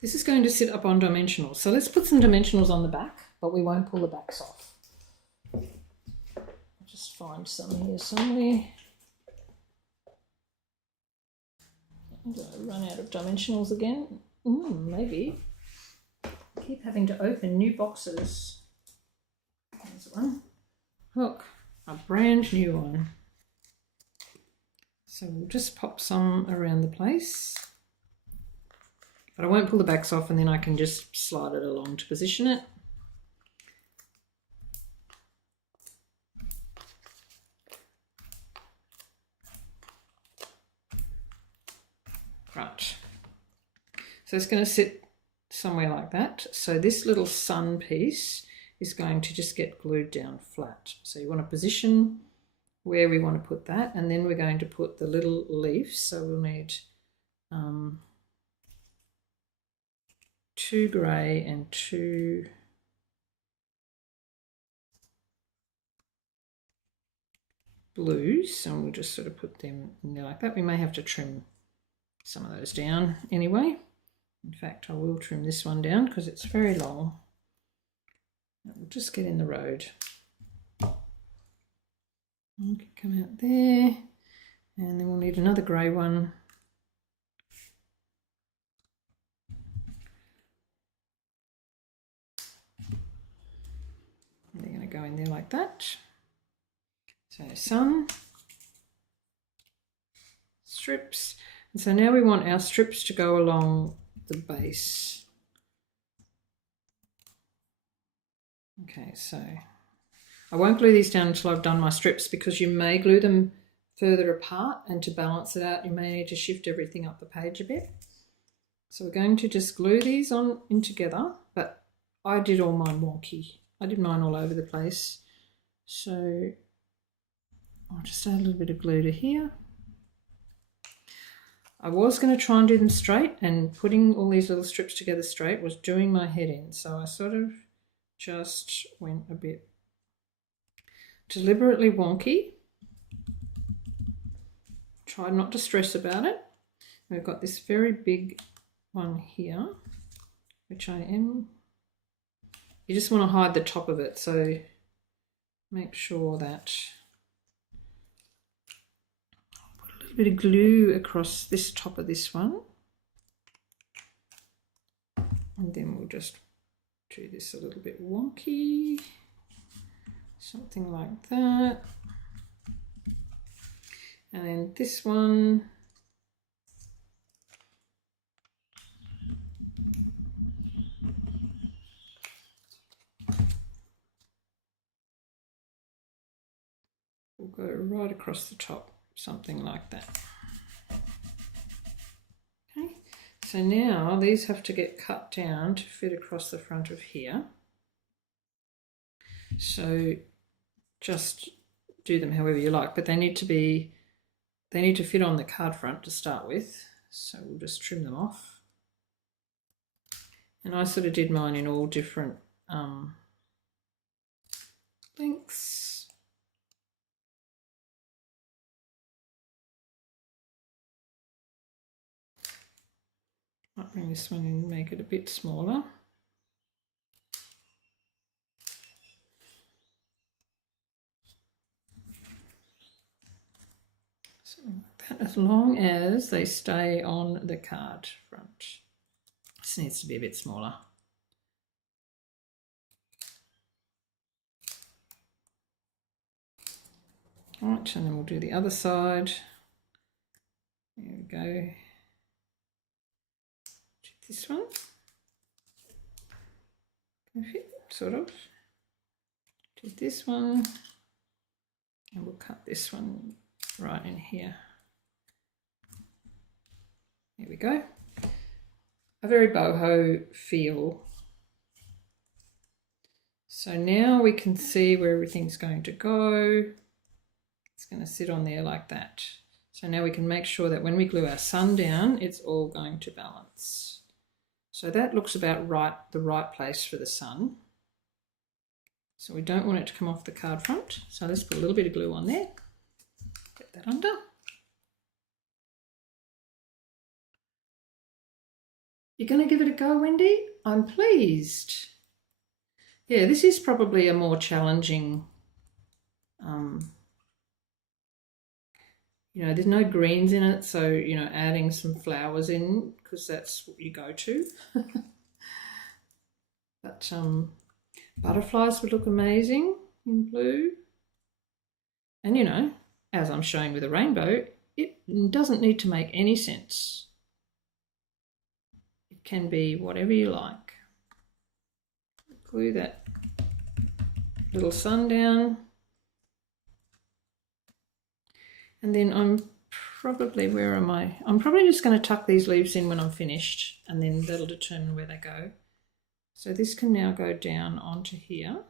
This is going to sit up on dimensionals, so let's put some dimensionals on the back, but we won't pull the backs off. I'll just find some here somewhere. I'm going to run out of dimensionals again. Maybe. Keep having to open new boxes. There's one. Look, a brand new one. So we'll just pop some around the place. But I won't pull the backs off, and then I can just slide it along to position it. Right. So it's going to sit somewhere like that. So this little sun piece is going to just get glued down flat. So you want to position where we want to put that, and then we're going to put the little leaves. So we'll need 2 grey and 2 blues, and we'll just sort of put them in there like that. We may have to trim some of those down anyway. In fact, I will trim this one down because it's very long. It will just get in the road. Okay, come out there, and then we'll need another grey one. They're going to go in there like that. So sun, strips, and so now we want our strips to go along the base. Okay, so I won't glue these down until I've done my strips, because you may glue them further apart, and to balance it out you may need to shift everything up the page a bit. So we're going to just glue these on in together, but I did all mine wonky. I did mine all over the place. So I'll just add a little bit of glue to here. I was going to try and do them straight, and putting all these little strips together straight was doing my head in. So I sort of just went a bit deliberately wonky. Tried not to stress about it. We've got this very big one here, which you just want to hide the top of it, so make sure that put a little bit of glue across this top of this one, and then we'll just do this a little bit wonky, something like that. And then this one, we'll go right across the top, something like that. Okay, so now these have to get cut down to fit across the front of here. So just do them however you like, but they need to fit on the card front to start with. So we'll just trim them off. And I sort of did mine in all different lengths. Might bring this one in and make it a bit smaller. Something like that, as long as they stay on the card front. This needs to be a bit smaller. All right, and then we'll do the other side. There we go. This one. Can fit, sort of. Do this one, and we'll cut this one right in here. There we go. A very boho feel. So now we can see where everything's going to go. It's going to sit on there like that. So now we can make sure that when we glue our sun down, it's all going to balance. So that looks about right, the right place for the sun. So we don't want it to come off the card front. So let's put a little bit of glue on there. Get that under. You're going to give it a go, Wendy? I'm pleased. Yeah, this is probably a more challenging, you know, there's no greens in it, so, you know, adding some flowers in, because that's what you go to. But butterflies would look amazing in blue. And, you know, as I'm showing with a rainbow, it doesn't need to make any sense. It can be whatever you like. Glue that little sun down. And then I'm probably, where am I? I'm probably just going to tuck these leaves in when I'm finished, and then that'll determine where they go. So this can now go down onto here.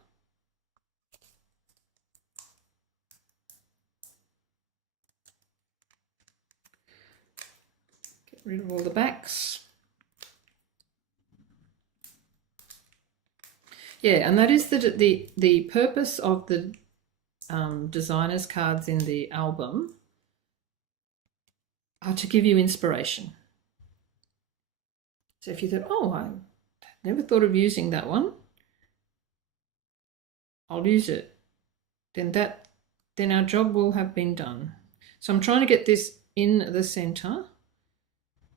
Get rid of all the backs. Yeah, and that is the purpose of the designers cards in the album are to give you inspiration. So if you thought, oh, I never thought of using that one, I'll use it. Then our job will have been done. So I'm trying to get this in the center,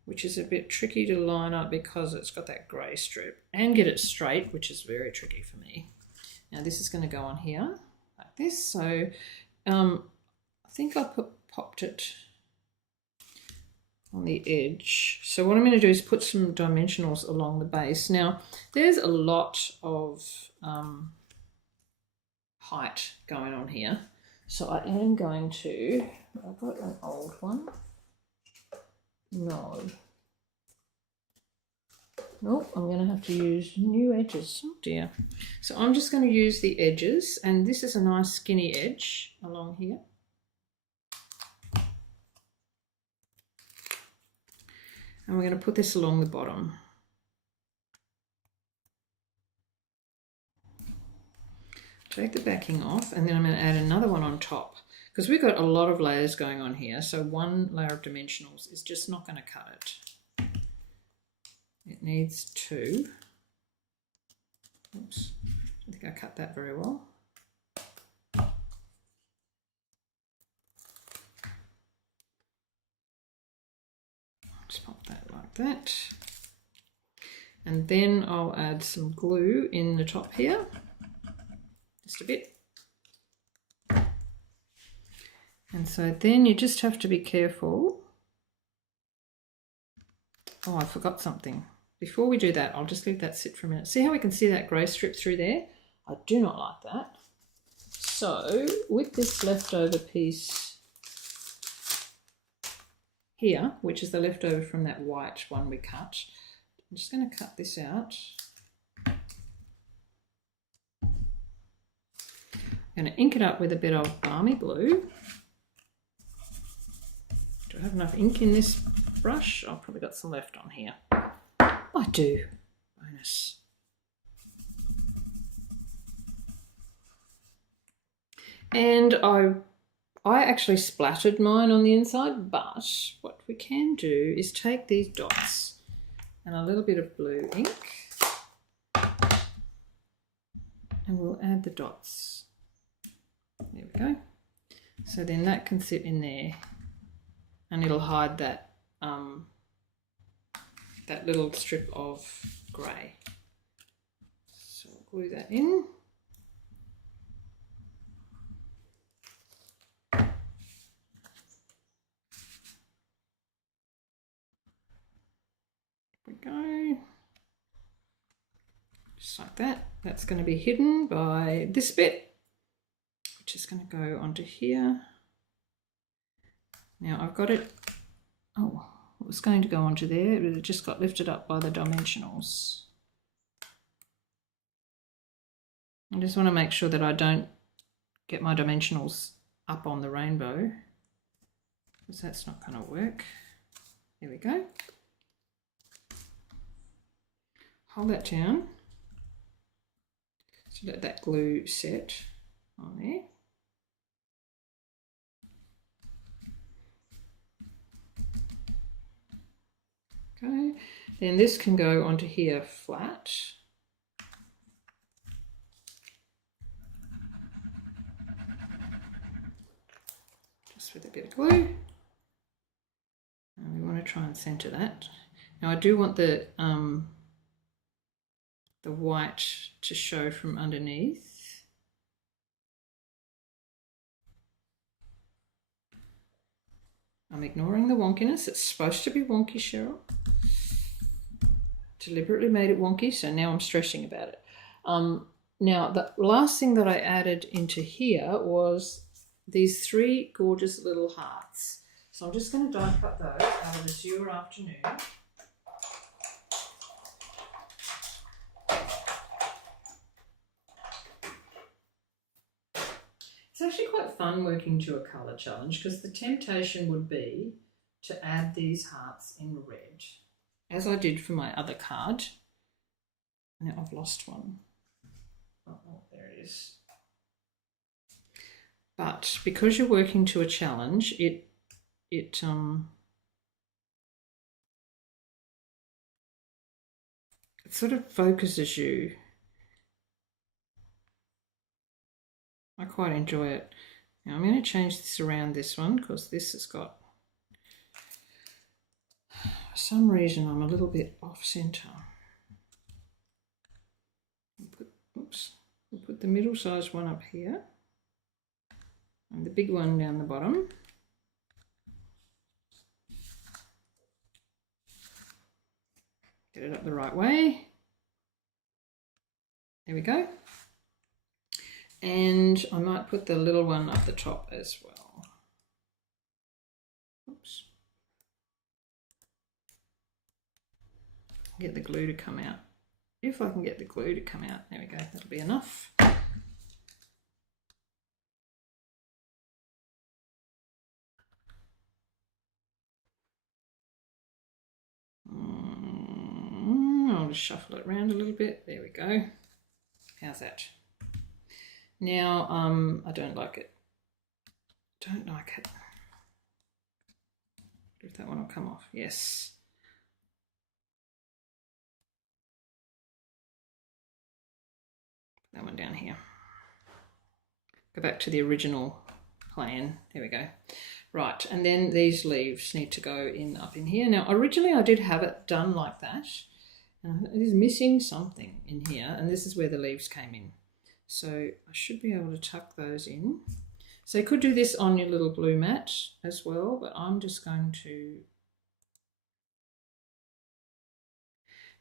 which is a bit tricky to line up because it's got that grey strip, and get it straight, which is very tricky for me. Now this is going to go on here like this. So I think I popped it on the edge. So what I'm going to do is put some dimensionals along the base. Now there's a lot of height going on here. So I am going to, I've got an old one. No. Nope, I'm going to have to use new edges. Oh dear. So I'm just going to use the edges, and this is a nice skinny edge along here. And we're going to put this along the bottom. Take the backing off, and then I'm going to add another one on top, because we've got a lot of layers going on here, so one layer of dimensionals is just not going to cut it. It needs two. Oops, I think I cut that very well. Just pop that like that. And then I'll add some glue in the top here. Just a bit. And so then you just have to be careful. Oh, I forgot something. Before we do that, I'll just leave that sit for a minute. See how we can see that grey strip through there? I do not like that. So with this leftover piece here, which is the leftover from that white one we cut, I'm just going to cut this out. I'm going to ink it up with a bit of Balmy Blue. Do I have enough ink in this brush? I've probably got some left on here. I do. Bonus. And I actually splattered mine on the inside, but what we can do is take these dots and a little bit of blue ink, and we'll add the dots. There we go. So then that can sit in there, and it'll hide that that little strip of grey. So I'll glue that in. There we go. Just like that. That's going to be hidden by this bit, which is going to go onto here. Now I've got it, oh, it was going to go onto there, but it just got lifted up by the dimensionals. I just want to make sure that I don't get my dimensionals up on the rainbow, because that's not going to work. There we go. Hold that down. So let that glue set on there. Okay, then this can go onto here flat. Just with a bit of glue. And we want to try and center that. Now I do want the white to show from underneath. I'm ignoring the wonkiness. It's supposed to be wonky, Cheryl. Deliberately made it wonky, so now I'm stressing about it. Now the last thing that I added into here was these three gorgeous little hearts. So I'm just going to die cut those out of Azure Afternoon. It's actually quite fun working to a colour challenge, because the temptation would be to add these hearts in red, as I did for my other card. Now I've lost one. Oh, there it is. But because you're working to a challenge, it sort of focuses you. I quite enjoy it. Now I'm going to change this around this one, because this has got, for some reason I'm a little bit off center. We'll put the middle sized one up here and the big one down the bottom. Get it up the right way. There we go. And I might put the little one up the top as well. Oops. Get the glue to come out. If I can get the glue to come out, there we go, that'll be enough. I'll just shuffle it around a little bit. There we go. How's that? Now, I don't like it. Don't like it. If that one will come off. Yes. That one down here. Go back to the original plan. There we go. Right, and then these leaves need to go in up in here. Now, originally I did have it done like that. It is missing something in here, and this is where the leaves came in. So I should be able to tuck those in. So you could do this on your little glue mat as well, but I'm just going to...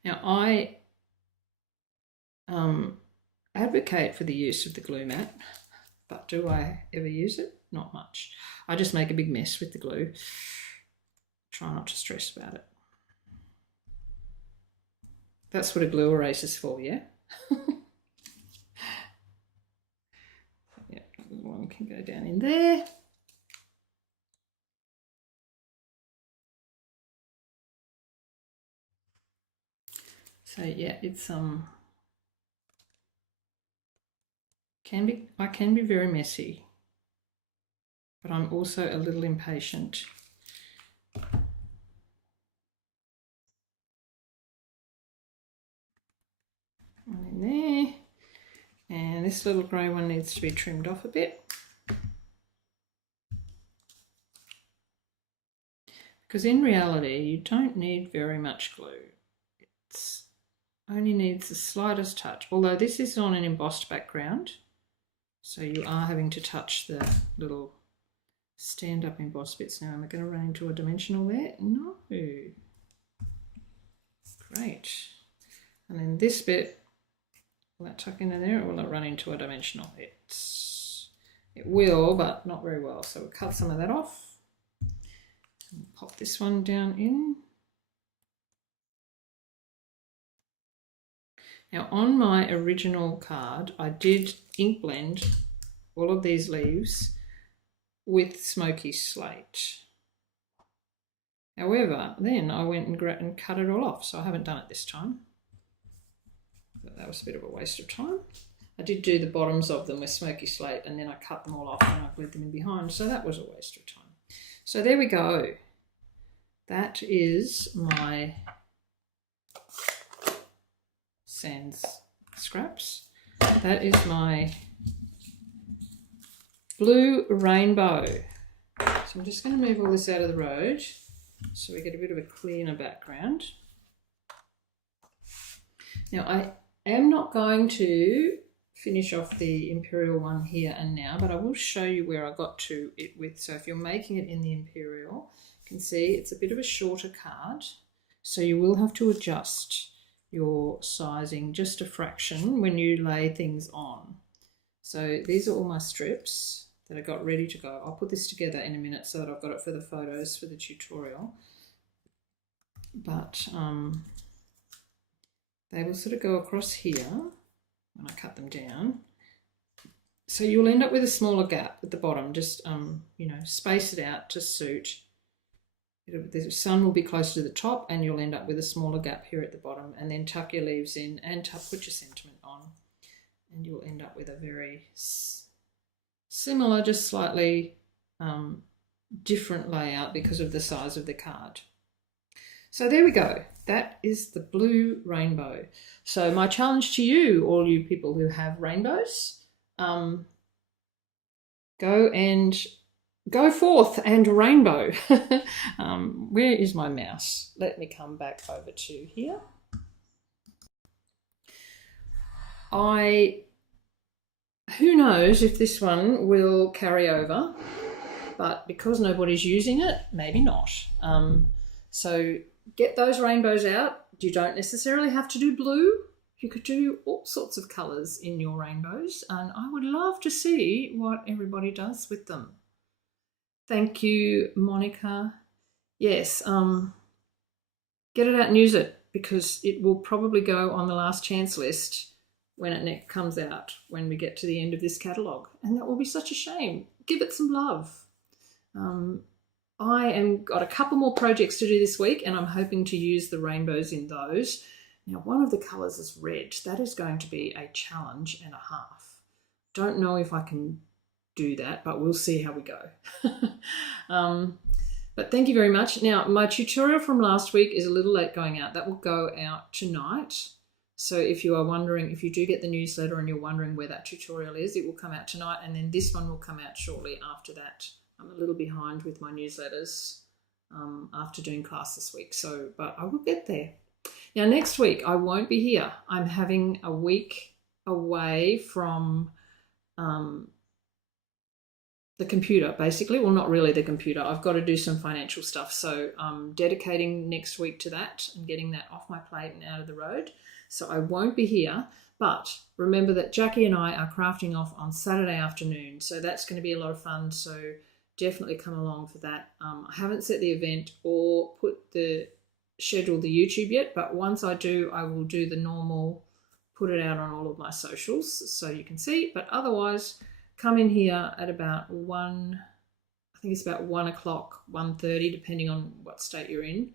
Now I advocate for the use of the glue mat, but do I ever use it? Not much. I just make a big mess with the glue. Try not to stress about it. That's what a glue eraser's for, yeah? Yeah, one can go down in there. So yeah, it's I can be very messy, but I'm also a little impatient. One in there, and this little grey one needs to be trimmed off a bit, because in reality you don't need very much glue. It only needs the slightest touch, although this is on an embossed background, so you are having to touch the little stand-up embossed bits. Now, am I going to run into a dimensional there? No. Great. And then this bit, will that tuck into there, or will it run into a dimensional? It will, but not very well. So we'll cut some of that off and pop this one down in. Now on my original card, I did ink blend all of these leaves with Smoky Slate. However, then I went and cut it all off, so I haven't done it this time. But that was a bit of a waste of time. I did do the bottoms of them with Smoky Slate, and then I cut them all off and I glued them in behind, so that was a waste of time. So there we go. That is my sans scraps. That is my blue rainbow. So I'm just going to move all this out of the road so we get a bit of a cleaner background. Now I am not going to finish off the Imperial one here and now, but I will show you where I got to it with. So if you're making it in the Imperial, you can see it's a bit of a shorter card, so you will have to adjust your sizing just a fraction when you lay things on. So these are all my strips that I got ready to go. I'll put this together in a minute so that I've got it for the photos for the tutorial. But they will sort of go across here when I cut them down. So you'll end up with a smaller gap at the bottom. Just you know, space it out to suit. The sun will be closer to the top, and you'll end up with a smaller gap here at the bottom, and then tuck your leaves in and put your sentiment on, and you'll end up with a very similar, just slightly different layout because of the size of the card. So there we go. That is the blue rainbow. So my challenge to you, all you people who have rainbows, go forth and rainbow. Where is my mouse? Let me come back over to here. Who knows if this one will carry over, but because nobody's using it, maybe not. So get those rainbows out. You don't necessarily have to do blue. you could do all sorts of colours in your rainbows, and I would love to see what everybody does with them. Thank you, Monica. Yes, get it out and use it, because it will probably go on the last chance list when it comes out, when we get to the end of this catalogue, and that will be such a shame. Give it some love. I am got a couple more projects to do this week, and I'm hoping to use the rainbows in those. Now, one of the colours is red. That is going to be a challenge and a half. Don't know if I can do that, but we'll see how we go. But thank you very much. Now, my tutorial from last week is a little late going out. That will go out tonight. So if you are wondering, if you do get the newsletter and you're wondering where that tutorial is, it will come out tonight, and then this one will come out shortly after that. I'm a little behind with my newsletters after doing class this week, but I will get there. Now, next week I won't be here. I'm having a week away from the computer, basically. Well, not really the computer. I've got to do some financial stuff, so I'm dedicating next week to that and getting that off my plate and out of the road. So I won't be here, but remember that Jackie and I are crafting off on Saturday afternoon, so that's going to be a lot of fun, so definitely come along for that. I haven't set the event or scheduled the YouTube yet, but once I do, I will do the normal, put it out on all of my socials so you can see. But otherwise, come in here at about 1, I think it's about 1 o'clock, 1:30, depending on what state you're in,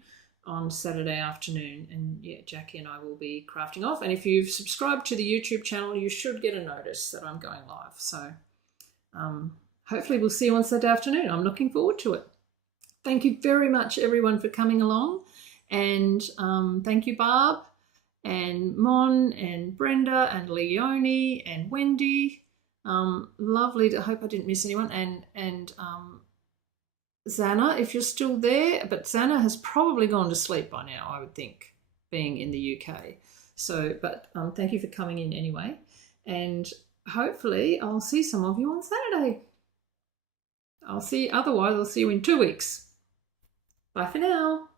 on Saturday afternoon. And yeah, Jackie and I will be crafting off. And if you've subscribed to the YouTube channel, you should get a notice that I'm going live. So hopefully we'll see you on Saturday afternoon. I'm looking forward to it. Thank you very much, everyone, for coming along. And thank you, Barb, and Mon, and Brenda, and Leonie, and Wendy. Lovely. I hope I didn't miss anyone. And Zana, if you're still there, but Zana has probably gone to sleep by now, I would think, being in the UK. So, but thank you for coming in anyway. And hopefully I'll see some of you on Saturday. Otherwise I'll see you in 2 weeks. Bye for now.